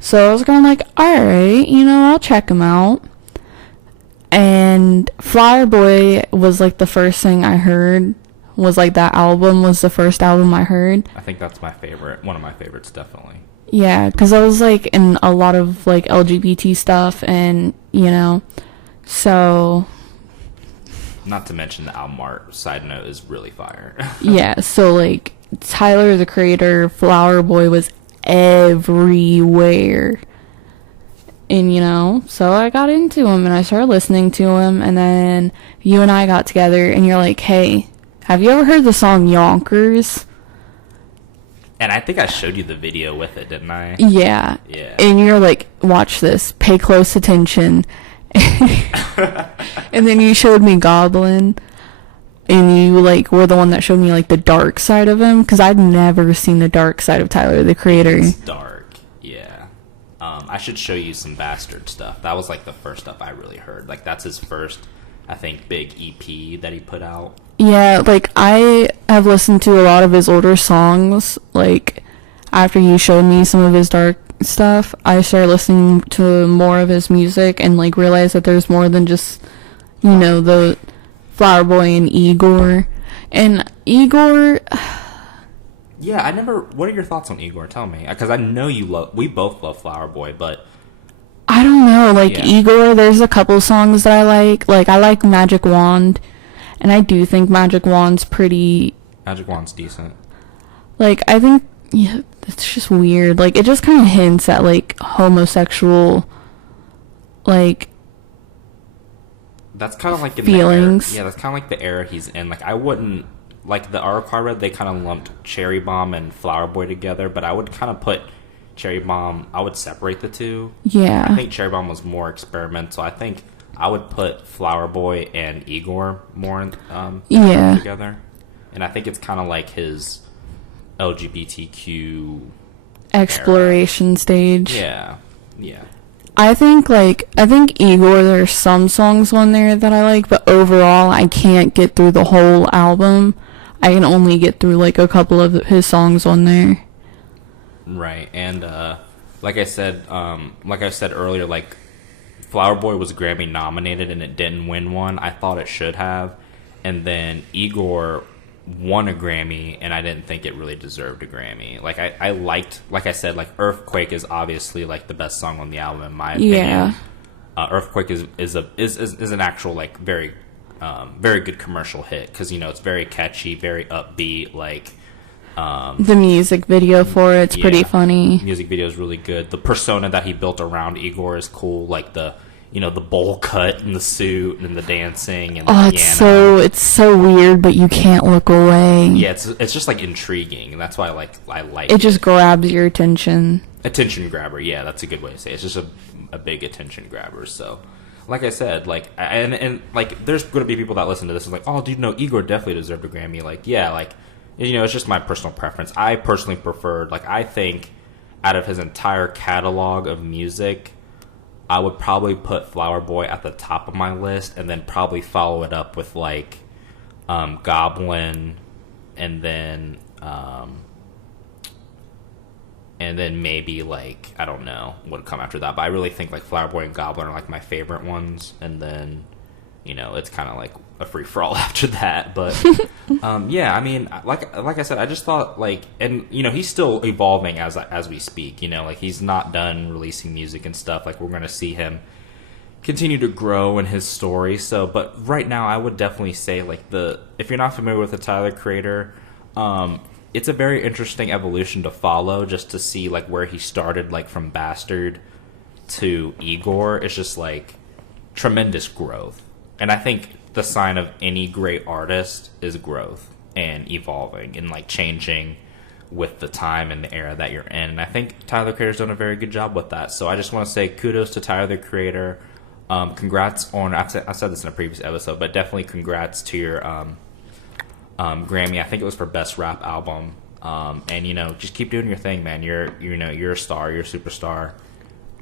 So I was kind of like, alright, I'll check him out. And Flower Boy was, like, the first thing I heard. Was, like, that album was the first album I heard. I think that's my favorite. One of my favorites, definitely. Yeah, because I was, like, in a lot of, like, LGBT stuff, and, so... Not to mention the album art, side note, is really fire. Yeah, so, like, Tyler, the Creator, Flower Boy was everywhere. And, so I got into him, and I started listening to him, and then you and I got together, and you're like, hey, have you ever heard the song Yonkers? And I think I showed you the video with it, didn't I? Yeah. Yeah. And you're like, watch this. Pay close attention. And then you showed me Goblin. And you, like, were the one that showed me, like, the dark side of him. Because I'd never seen the dark side of Tyler, the Creator. It's dark. Yeah. I should show you some Bastard stuff. That was, like, the first stuff I really heard. Like, that's his first, I think, big EP that he put out. Yeah, like, I have listened to a lot of his older songs, like, after you showed me some of his dark stuff, I started listening to more of his music and, like, realized that there's more than just, the Flower Boy and Igor. And Igor... Yeah, what are your thoughts on Igor? Tell me. Because I know we both love Flower Boy, but... I don't know, like, yeah. Igor, there's a couple songs that I like. Like, I like Magic Wand. And I do think Magic Wand's decent. Like, I think, yeah, it's just weird. Like, it just kind of hints at, like, homosexual, like, that's kind of like in feelings. The era. Yeah, that's kind of like the era he's in. Like, I wouldn't, like, the article I read, they kind of lumped Cherry Bomb and Flower Boy together, but I would kind of put Cherry Bomb, I would separate the two. Yeah. I think Cherry Bomb was more experimental. I think I would put Flower Boy and Igor more together. And I think it's kind of like his LGBTQ exploration era. Stage. Yeah. I think Igor, there's some songs on there that I like, but overall I can't get through the whole album. I can only get through, like, a couple of his songs on there. Right. And like I said earlier, like, Flower Boy was Grammy nominated and it didn't win one. I thought it should have. And then Igor won a Grammy and I didn't think it really deserved a Grammy. Like, I liked, like I said, like, Earthquake is obviously, like, the best song on the album in my opinion. Yeah. Earthquake is an actual, like, very good commercial hit because, it's very catchy, very upbeat, like... the music video for it's pretty funny. The music video is really good. The persona that he built around Igor is cool, like the bowl cut and the suit and the dancing and the piano. It's so weird, but you can't look away. Yeah, it's just, like, intriguing, and that's why I like it. Just grabs your attention. Attention grabber, yeah, that's a good way to say it. It's just a big attention grabber. So, like I said, like, and like, there's going to be people that listen to this and like, oh, dude, no, Igor definitely deserved a Grammy. Like, yeah, like, it's just my personal preference. I personally preferred, like, I think out of his entire catalog of music, I would probably put Flower Boy at the top of my list and then probably follow it up with, like, Goblin and then maybe, like, I don't know what would come after that. But I really think, like, Flower Boy and Goblin are, like, my favorite ones. And then, it's kind of like a free-for-all after that. But, yeah, I mean, like I said, I just thought, like, and, he's still evolving as we speak, like, he's not done releasing music and stuff. Like, we're going to see him continue to grow in his story. So, but right now, I would definitely say, like, if you're not familiar with the Tyler Creator, it's a very interesting evolution to follow, just to see, like, where he started, like, from Bastard to Igor. It's just, like, tremendous growth. And I think the sign of any great artist is growth and evolving and, like, changing with the time and the era that you're in. And I think Tyler the Creator's done a very good job with that. So I just want to say kudos to Tyler the Creator. Congrats on, I said this in a previous episode, but definitely congrats to your Grammy. I think it was for Best Rap Album. And just keep doing your thing, man. You're a star. You're a superstar.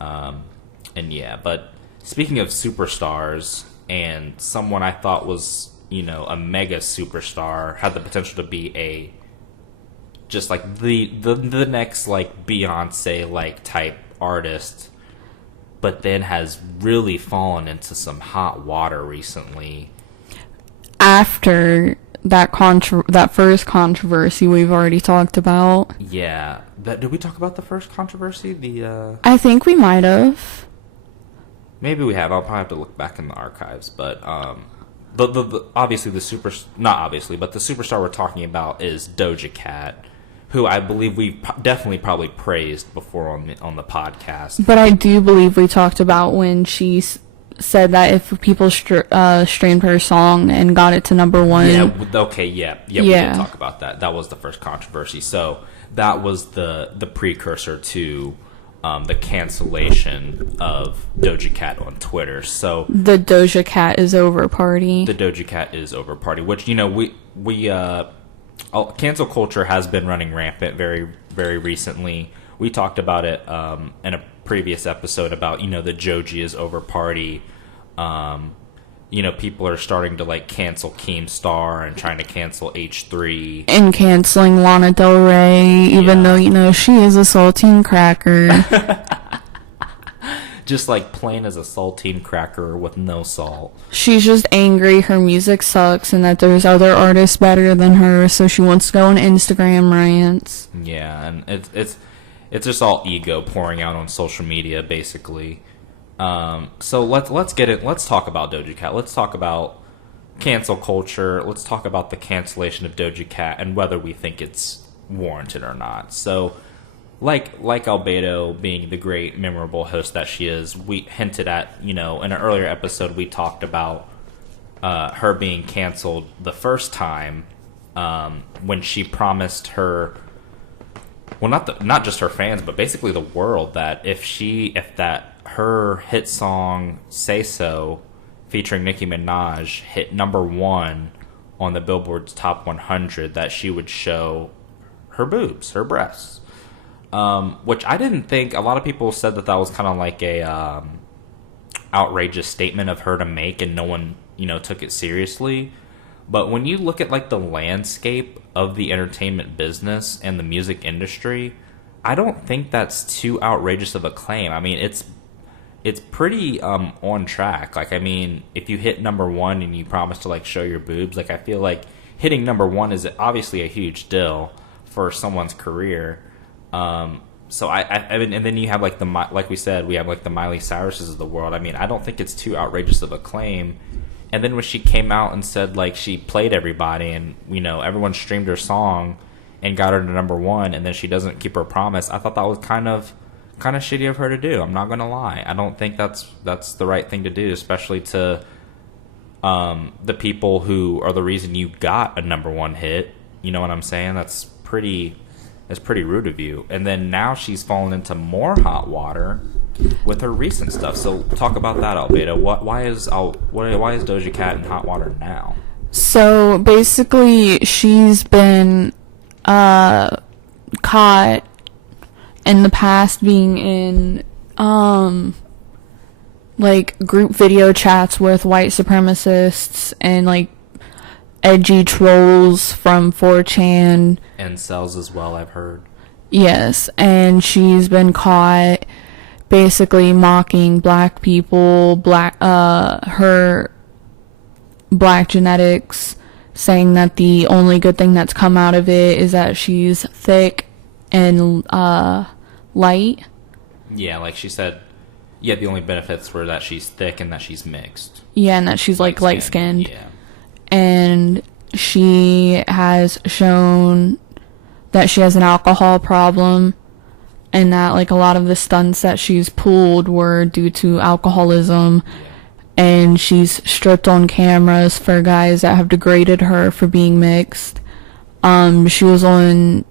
And yeah, but speaking of superstars, and someone I thought was a mega superstar, had the potential to be just like the next like Beyonce like type artist, but then has really fallen into some hot water recently. After that first controversy we've already talked about. Yeah. Did we talk about the first controversy? I think we might have. Maybe we have. I'll probably have to look back in the archives. But obviously the superstar we're talking about is Doja Cat, who I believe we've definitely probably praised before on the podcast. But I do believe we talked about when she said that if people streamed her song and got it to number one. Yeah, okay, yeah, we did talk about that. That was the first controversy. So that was the precursor to the cancellation of Doja Cat on Twitter. So the Doja Cat is over party. The Doja Cat is over party, which we cancel culture has been running rampant very, very recently. We talked about it in a previous episode about the Joji is over party. People are starting to like cancel Keemstar and trying to cancel H3 and canceling Lana Del Rey, even though she is a saltine cracker. Just like plain as a saltine cracker with no salt. She's just angry her music sucks and that there's other artists better than her, so she wants to go on Instagram rants. Yeah, and it's just all ego pouring out on social media, basically. So let's get it. Let's talk about Doja Cat. Let's talk about cancel culture. Let's talk about the cancellation of Doja Cat and whether we think it's warranted or not. So, like Albedo being the great, memorable host that she is, we hinted at, in an earlier episode, we talked about her being canceled the first time when she promised her. Well, not just her fans, but basically the world, that her hit song "Say So" featuring Nicki Minaj hit number one on the Billboard's Top 100, that she would show her boobs, her breasts, which I didn't think. A lot of people said that was kind of like a outrageous statement of her to make, and no one took it seriously. But when you look at like the landscape of the entertainment business and the music industry, I don't think that's too outrageous of a claim. I mean, it's pretty on track. Like, I mean, if you hit number one and you promise to like show your boobs, like I feel like hitting number one is obviously a huge deal for someone's career. So I mean, and then you have like like we said, we have like the Miley Cyruses of the world. I mean, I don't think it's too outrageous of a claim. And then when she came out and said like she played everybody and everyone streamed her song and got her to number one, and then she doesn't keep her promise, I thought that was kind of shitty of her to do. I'm not gonna lie. I don't think that's the right thing to do, especially to the people who are the reason you got a number one hit. You know what I'm saying? That's pretty rude of you. And then now she's fallen into more hot water with her recent stuff. So talk about that, Albedo. Why is Doja Cat in hot water now? So basically, she's been caught in the past being in like group video chats with white supremacists and like edgy trolls from 4chan. And cells as well, I've heard. Yes, and she's been caught basically mocking black people, her black genetics, saying that the only good thing that's come out of it is that she's thick and light. Yeah, like she said, the only benefits were that she's thick and that she's mixed. Yeah, and that she's like light-skinned. Yeah. And she has shown that she has an alcohol problem, and that like a lot of the stunts that she's pulled were due to alcoholism. And she's stripped on cameras for guys that have degraded her for being mixed. She was on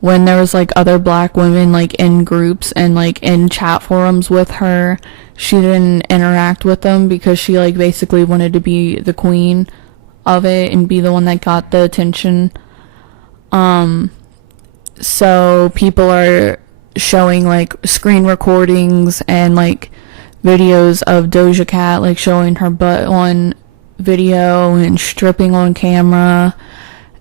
when there was like other black women like in groups and like in chat forums with her. She didn't interact with them because she like basically wanted to be the queen of it and be the one that got the attention. So people are showing like screen recordings and like videos of Doja Cat like showing her butt on video and stripping on camera,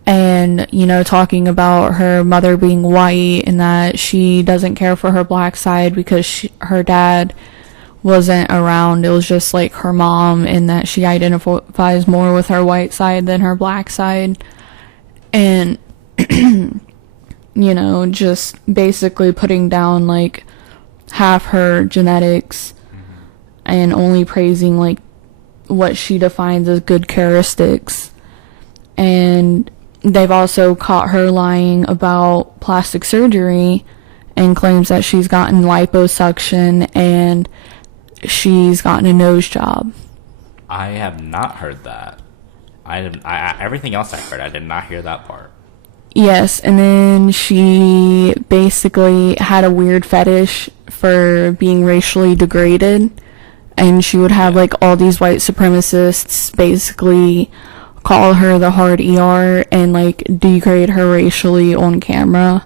and talking about her mother being white and that she doesn't care for her black side because her dad wasn't around. It was just like her mom, and that she identifies more with her white side than her black side. And just basically putting down like half her genetics and only praising like what she defines as good characteristics. And they've also caught her lying about plastic surgery and claims that she's gotten liposuction and she's gotten a nose job. I have not heard that. Everything else I heard, I did not hear that part. Yes, and then she basically had a weird fetish for being racially degraded, and she would have like all these white supremacists basically call her the hard ER and like degrade her racially on camera.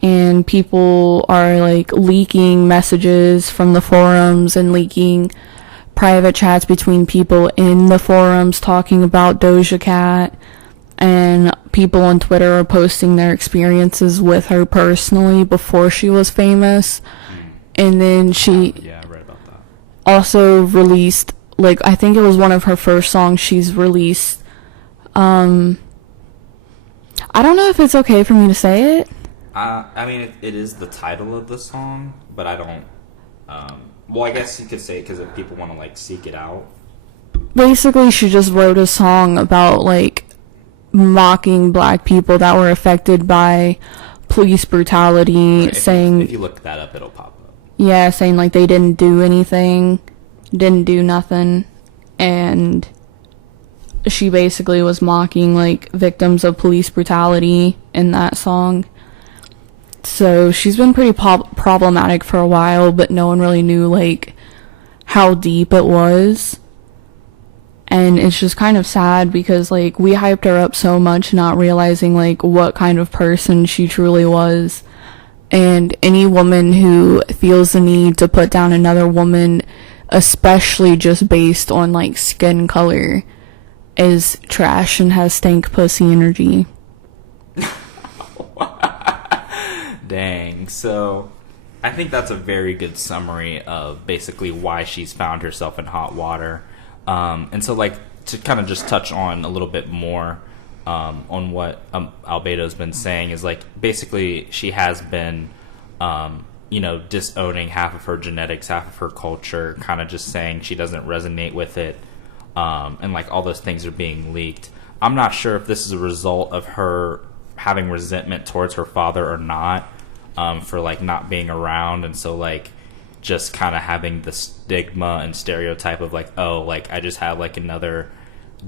And people are like leaking messages from the forums and leaking private chats between people in the forums talking about Doja Cat, and people on Twitter are posting their experiences with her personally before she was famous. And then she I read about that. Also released, like, I think it was one of her first songs she's released. I don't know if it's okay for me to say it. I mean, it is the title of the song, but I don't. Well, I guess you could say it because if people want to like seek it out. Basically, she just wrote a song about like mocking black people that were affected by police brutality, Right, saying if you look that up, it'll pop up. Yeah, saying like they didn't do anything, didn't do nothing, and she basically was mocking like victims of police brutality in that song. So she's been pretty problematic for a while, but no one really knew like how deep it was. And it's just kind of sad because like we hyped her up so much, not realizing like what kind of person she truly was. And any woman who feels the need to put down another woman, especially just based on like skin color, is trash and has stank pussy energy. Dang. So I think that's a very good summary of basically why she's found herself in hot water. And so, like, to kind of just touch on a little bit more on what Albedo's been saying is, like, basically she has been, disowning half of her genetics, half of her culture, kind of just saying she doesn't resonate with it, and, like, all those things are being leaked. I'm not sure if this is a result of her having resentment towards her father or not, for, like, not being around, and so, like, just kind of having the stigma and stereotype of like, oh, like I just have like another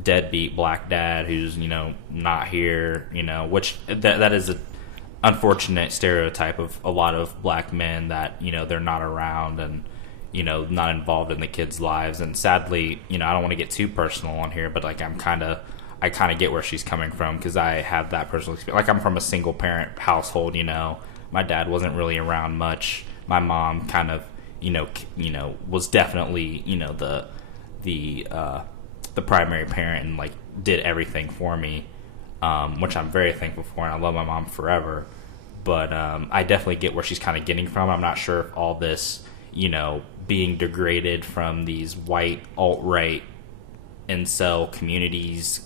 deadbeat black dad who's not here, which that is an unfortunate stereotype of a lot of black men that they're not around and not involved in the kids' lives. And sadly, I don't want to get too personal on here, but like I kind of get where she's coming from because I have that personal experience. Like I'm from a single parent household, my dad wasn't really around much. My mom kind of was definitely, the primary parent and like did everything for me, which I'm very thankful for, and I love my mom forever. But I definitely get where she's kind of getting from. I'm not sure if all this, being degraded from these white alt-right incel communities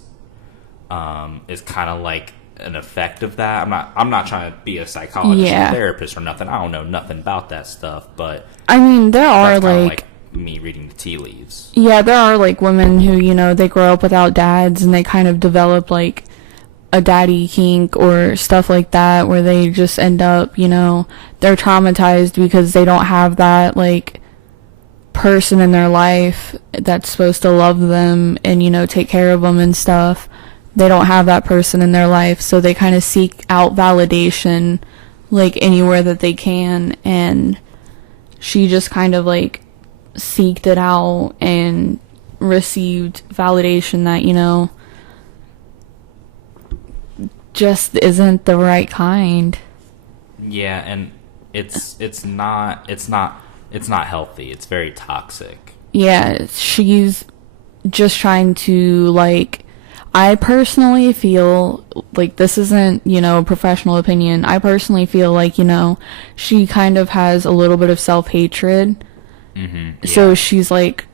is kind of like an effect of that. I'm not trying to be a psychologist or therapist or nothing. I don't know nothing about that stuff, but I mean there are like me reading the tea leaves. Yeah, there are like women who they grow up without dads and they kind of develop like a daddy kink or stuff like that, where they just end up they're traumatized because they don't have that like person in their life that's supposed to love them and take care of them and stuff. They don't have that person in their life, so they kind of seek out validation like anywhere that they can, and she just kind of like seeked it out and received validation that just isn't the right kind. Yeah, and it's not healthy. It's very toxic. Yeah, she's just trying to, like, I personally feel like, this isn't, a professional opinion. I personally feel like, she kind of has a little bit of self-hatred. Yeah. So she's like,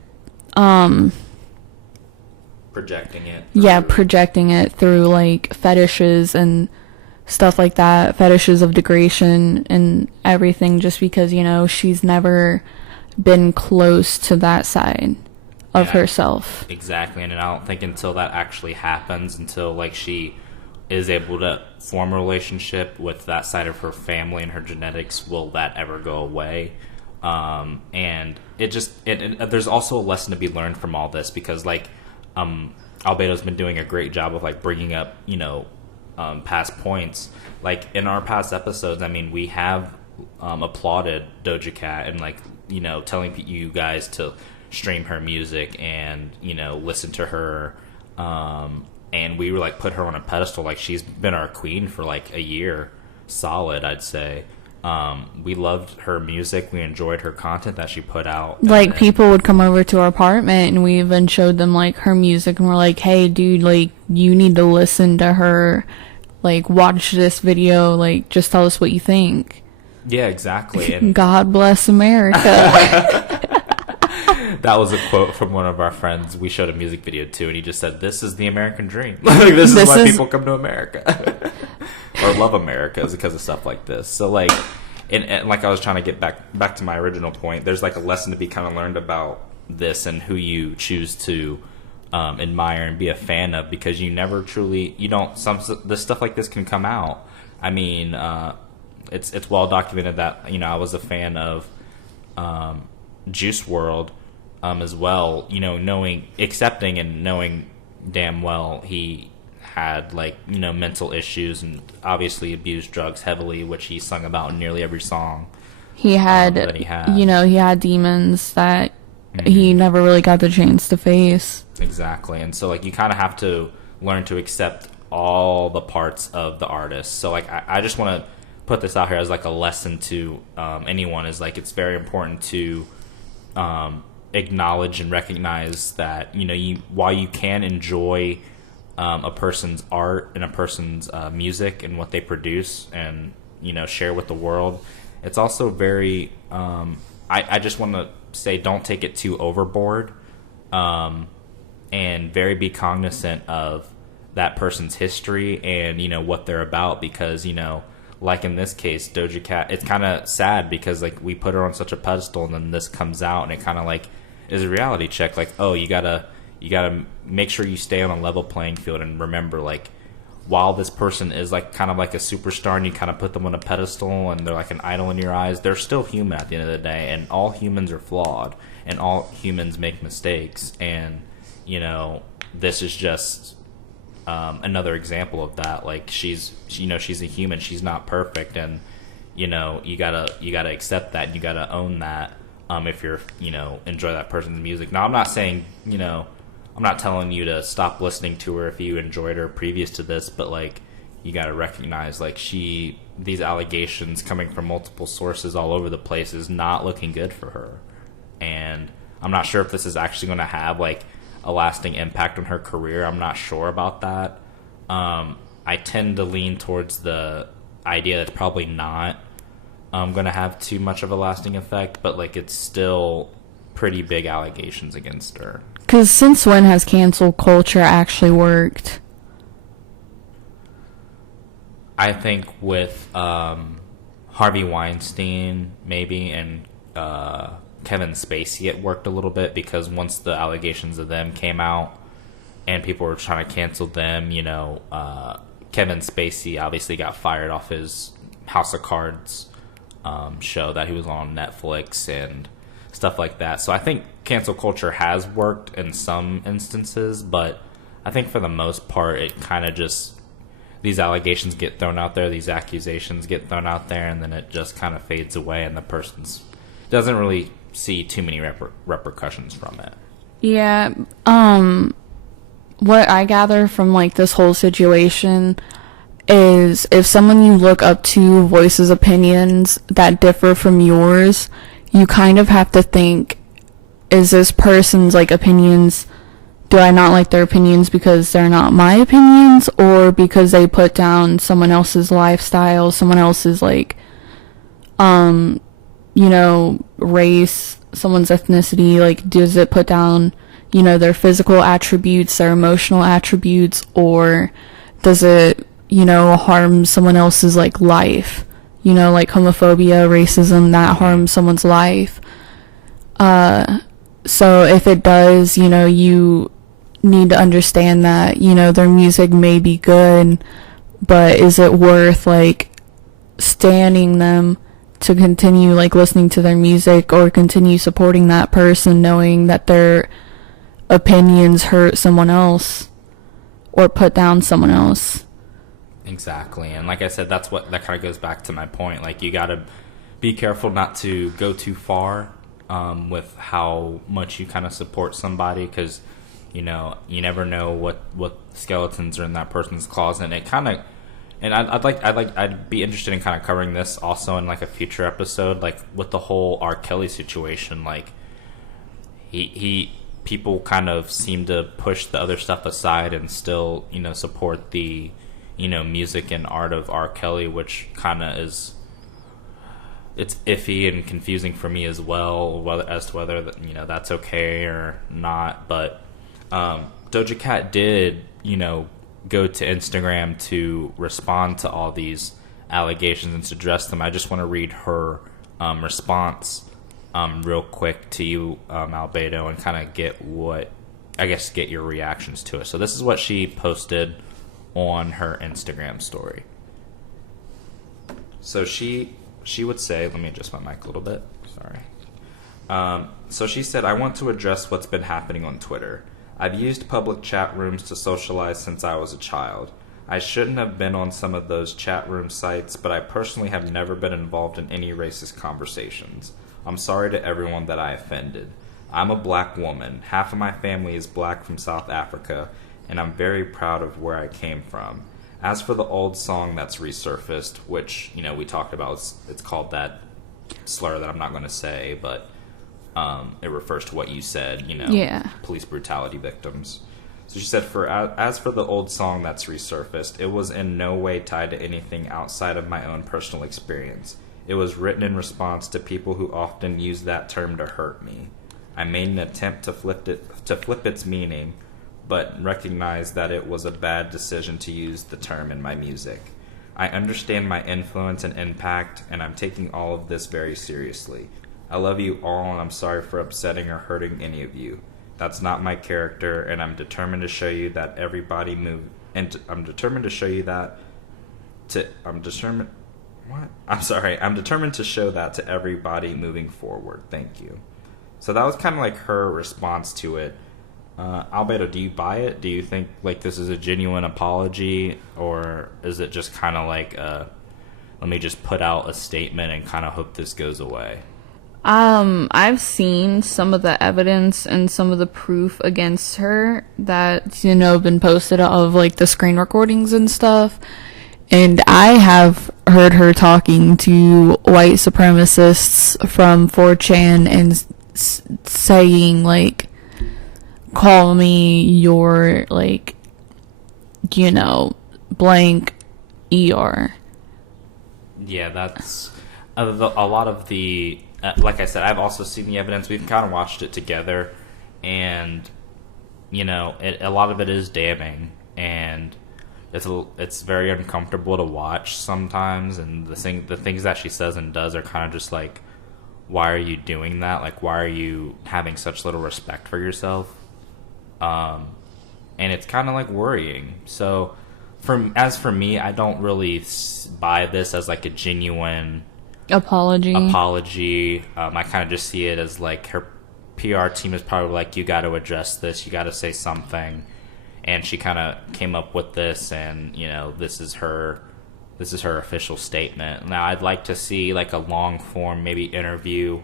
projecting it. Yeah, projecting it through, like, fetishes and stuff like that. Fetishes of degradation and everything, just because, she's never been close to that side of herself. Exactly, and I don't think until that actually happens, until, like, she is able to form a relationship with that side of her family and her genetics, will that ever go away. And there's also a lesson to be learned from all this, because, like, Albedo's been doing a great job of, like, bringing up, past points. Like, in our past episodes, I mean, we have applauded Doja Cat and, like, telling you guys to stream her music and, listen to her. And we were, like, put her on a pedestal. Like, she's been our queen for, like, a year solid, I'd say. We loved her music. We enjoyed her content that she put out. Like, people would come over to our apartment and we even showed them, like, her music, and we're like, hey, dude, like, you need to listen to her. Like, watch this video. Like, just tell us what you think. Yeah, exactly. And God bless America. that was a quote from one of our friends. We showed a music video too, and he just said, "This is the American dream. Like, this is why people come to America or love America, is because of stuff like this." So, like, and like I was trying to get back to my original point. There's, like, a lesson to be kind of learned about this and who you choose to admire and be a fan of, because you never truly, this stuff like this can come out. I mean, it's well documented that, I was a fan of Juice WRLD as well, accepting and knowing damn well he had, like, mental issues and obviously abused drugs heavily, which he sung about in nearly every song. He had, he had demons that he never really got the chance to face. Exactly. And so, like, you kind of have to learn to accept all the parts of the artist. So, like, I just want to put this out here as, like, a lesson to anyone, is, like, it's very important to acknowledge and recognize that, while you can enjoy a person's art and a person's music and what they produce and, share with the world, it's also very, I just want to say, don't take it too overboard, and very be cognizant of that person's history and, what they're about, because, like in this case, Doja Cat, it's kind of sad because, like, we put her on such a pedestal, and then this comes out and it kind of, like, is a reality check. Like, oh, you gotta make sure you stay on a level playing field, and remember, like, while this person is, like, kind of like a superstar and you kind of put them on a pedestal and they're like an idol in your eyes, they're still human at the end of the day, and all humans are flawed and all humans make mistakes, and, this is just another example of that. Like, she's a human, she's not perfect, and, you gotta accept that, and you gotta own that, if you're, enjoy that person's music. Now, I'm not saying, I'm not telling you to stop listening to her if you enjoyed her previous to this, but, like, you got to recognize, like, these allegations coming from multiple sources all over the place is not looking good for her. And I'm not sure if this is actually going to have, like, a lasting impact on her career. I'm not sure about that. I tend to lean towards the idea that it's probably not going to have too much of a lasting effect, but, like, it's still pretty big allegations against her. Because since when has cancel culture actually worked? I think with Harvey Weinstein, maybe, and Kevin Spacey, it worked a little bit, because once the allegations of them came out and people were trying to cancel them, Kevin Spacey obviously got fired off his House of Cards show that he was on Netflix and stuff like that. So I think cancel culture has worked in some instances, but I think for the most part, it kind of just, these allegations get thrown out there, these accusations get thrown out there, and then it just kind of fades away, and the person's doesn't really see too many repercussions from it. Yeah. What I gather from, like, this whole situation is if someone you look up to voices opinions that differ from yours, you kind of have to think, is this person's like opinions, do I not like their opinions because they're not my opinions, or because they put down someone else's lifestyle, someone else's like race, someone's ethnicity? Like, does it put down their physical attributes, their emotional attributes, or does it harm someone else's like life, like homophobia, racism that harms someone's life. So if it does, you need to understand that their music may be good, but is it worth like standing them to continue like listening to their music, or continue supporting that person knowing that their opinions hurt someone else or put down someone else? Exactly. And like I said, that kind of goes back to my point. Like, you got to be careful not to go too far with how much you kind of support somebody, because you never know what skeletons are in that person's closet. And it kind of, and I'd be interested in kind of covering this also in like a future episode, like with the whole R. Kelly situation. Like, he people kind of seem to push the other stuff aside and still support the music and art of R. Kelly, which kind of it's iffy and confusing for me as well, as to whether that's okay or not. But Doja Cat did go to Instagram to respond to all these allegations and to address them. I just want to read her response real quick to you, Albedo, and kind of get your reactions to it. So this is what she posted on her Instagram story. So she would say, let me adjust my mic a little bit, sorry. So she said, I want to address what's been happening on Twitter. I've used public chat rooms to socialize since I was a child. I shouldn't have been on some of those chat room sites, but I personally have never been involved in any racist conversations. I'm sorry to everyone that I offended. I'm a black woman. Half of my family is black from South Africa, and I'm very proud of where I came from. As for the old song that's resurfaced, which, we talked about, it's called that slur that I'm not going to say, but it refers to what you said, police brutality victims. So she said, as for the old song that's resurfaced, it was in no way tied to anything outside of my own personal experience. It was written in response to people who often use that term to hurt me. I made an attempt to flip its meaning, but recognized that it was a bad decision to use the term in my music. I understand my influence and impact, and I'm taking all of this very seriously. I love you all, and I'm sorry for upsetting or hurting any of you. That's not my character, and I'm determined to show you that everybody move. And I'm determined to show you that. I'm determined to show that to everybody moving forward. Thank you. So that was kind of like her response to it. Albedo, do you buy it? Do you think like this is a genuine apology, or is it just kind of like let me just put out a statement and kind of hope this goes away? I've seen some of the evidence and some of the proof against her that's been posted of like the screen recordings and stuff, and I have heard her talking to white supremacists from 4chan and saying like, call me your like blank ER. Yeah, that's a lot of the like I said, I've also seen the evidence. We've kind of watched it together, and a lot of it is damning, and it's very uncomfortable to watch sometimes. And the things that she says and does are kind of just like, why are you doing that? Like, why are you having such little respect for yourself? And it's kind of like worrying. So, as for me, I don't really buy this as like a genuine apology. I kind of just see it as like her PR team is probably like, you got to address this, you got to say something, and she kind of came up with this, and this is her official statement. Now I'd like to see like a long form maybe interview,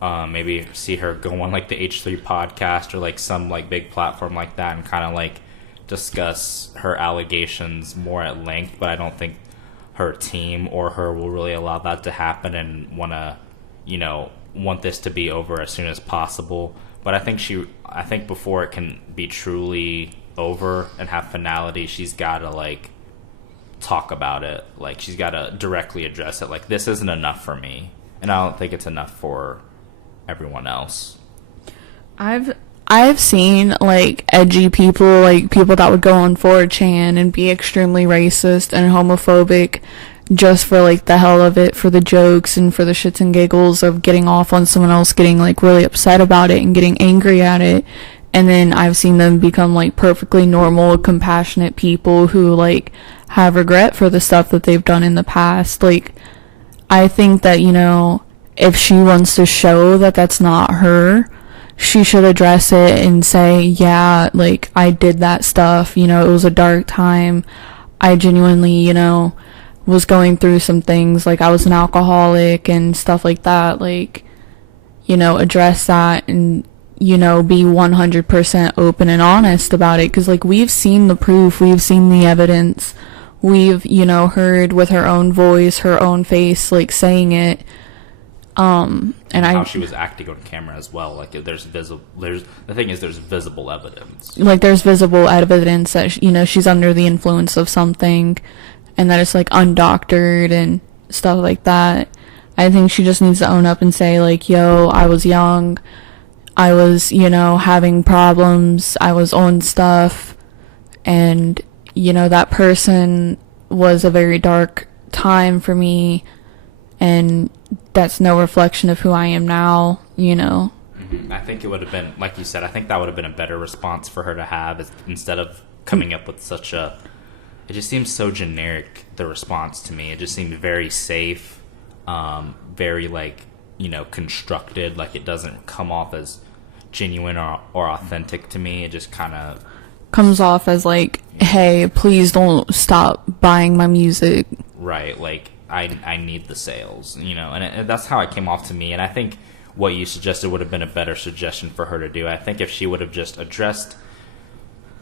maybe see her go on like the H3 podcast or like some like big platform like that, and kind of like discuss her allegations more at length, but I don't think her team or her will really allow that to happen and want this to be over as soon as possible. But I think before it can be truly over and have finality, she's got to like talk about it. Like, she's got to directly address it. Like, this isn't enough for me, and I don't think it's enough for everyone else. I've seen like edgy people, like people that would go on 4chan and be extremely racist and homophobic just for like the hell of it, for the jokes and for the shits and giggles of getting off on someone else getting like really upset about it and getting angry at it. And then I've seen them become like perfectly normal, compassionate people who like have regret for the stuff that they've done in the past. Like, I think that, if she wants to show that that's not her, she should address it and say, yeah, like, I did that stuff, it was a dark time. I genuinely, was going through some things, like I was an alcoholic and stuff like that, like, address that and, be 100% open and honest about it, because, like, we've seen the proof, we've seen the evidence, we've, heard with her own voice, her own face, like, saying it, and how she was acting on camera as well, like, there's visible evidence. Like, there's visible evidence that, she's under the influence of something, and that it's, like, undoctored and stuff like that. I think she just needs to own up and say, like, yo, I was young, I was, having problems, I was on stuff, and, that person was a very dark time for me, and that's no reflection of who I am now, Mm-hmm. I think it would have been, like you said, I think that would have been a better response for her to have, instead of coming up with such a... It just seems so generic, the response to me. It just seemed very safe, very, like, constructed. Like, it doesn't come off as genuine or authentic to me. It just kind of... comes off as, like, hey, please don't stop buying my music. Right, like, I need the sales, and that's how it came off to me. And I think what you suggested would have been a better suggestion for her to do. I think if she would have just addressed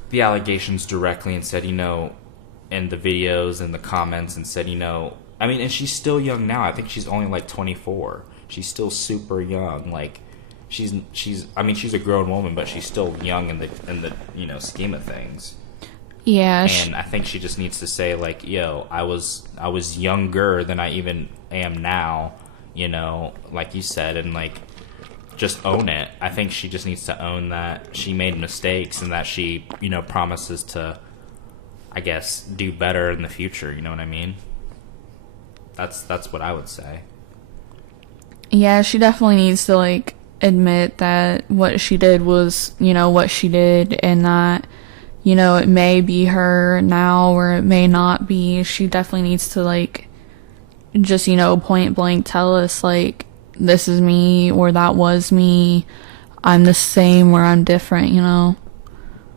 the allegations directly and said, in the videos and the comments, and said, and she's still young now. I think she's only like 24. She's still super young. Like, she's a grown woman, but she's still young in the scheme of things. Yeah. And I think she just needs to say, like, yo, I was younger than I even am now, like you said, and, like, just own it. I think she just needs to own that she made mistakes and that she, promises to, I guess, do better in the future. You know what I mean? That's what I would say. Yeah, she definitely needs to, like, admit that what she did was, what she did, and that, it may be her now or it may not be. She definitely needs to, like, just, point blank tell us, like, this is me or that was me. I'm the same or I'm different,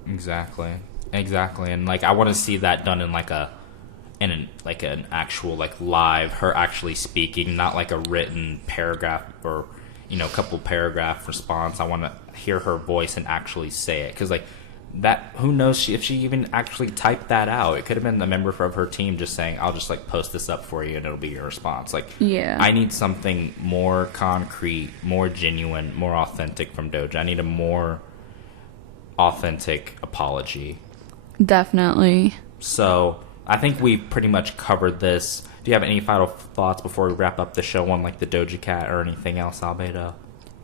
Exactly. And, like, I want to see that done in, like, an actual, like, live, her actually speaking, not like a written paragraph or, a couple paragraph response. I want to hear her voice and actually say it, because, like, that, who knows if she even actually typed that out. It could have been a member of her team just saying, I'll just, like, post this up for you and it'll be your response. Like, yeah, I need something more concrete, more genuine, more authentic from Doja. I need a more authentic apology. Definitely. So I think we pretty much covered this. Do you have any final thoughts before we wrap up the show on, like, the Doja Cat or anything else, Albedo?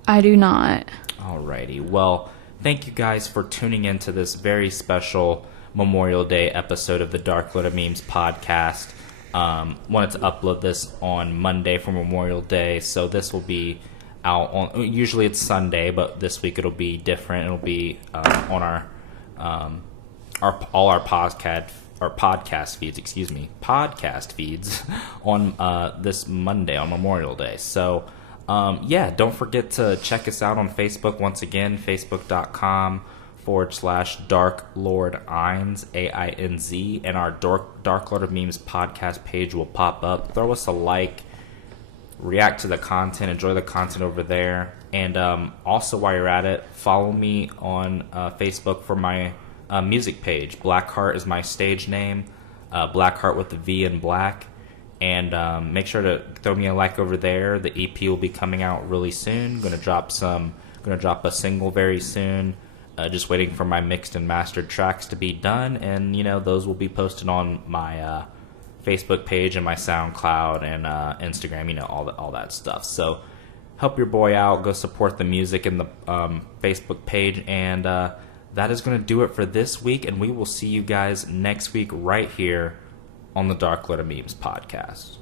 I do not. Alrighty. Well, thank you guys for tuning in to this very special Memorial Day episode of the Dark Lord of Memes podcast. Wanted to upload this on Monday for Memorial Day, so this will be out on... Usually it's Sunday, but this week it'll be different. It'll be on our podcast feeds on this Monday on Memorial Day. So don't forget to check us out on Facebook once again, facebook.com/Dark Lord Ainz, AINZ, and our Dark Lord of Memes podcast page will pop up. Throw us a like, react to the content, enjoy the content over there, and also while you're at it, follow me on Facebook for my music page. Blackheart is my stage name. Blackheart with the V in black. And make sure to throw me a like over there. The EP will be coming out really soon. Gonna drop a single very soon. Just waiting for my mixed and mastered tracks to be done, and those will be posted on my Facebook page and my SoundCloud and Instagram. All that stuff. So help your boy out. Go support the music in the Facebook page, and that is gonna do it for this week. And we will see you guys next week right here on the Dark Lord of Memes podcast.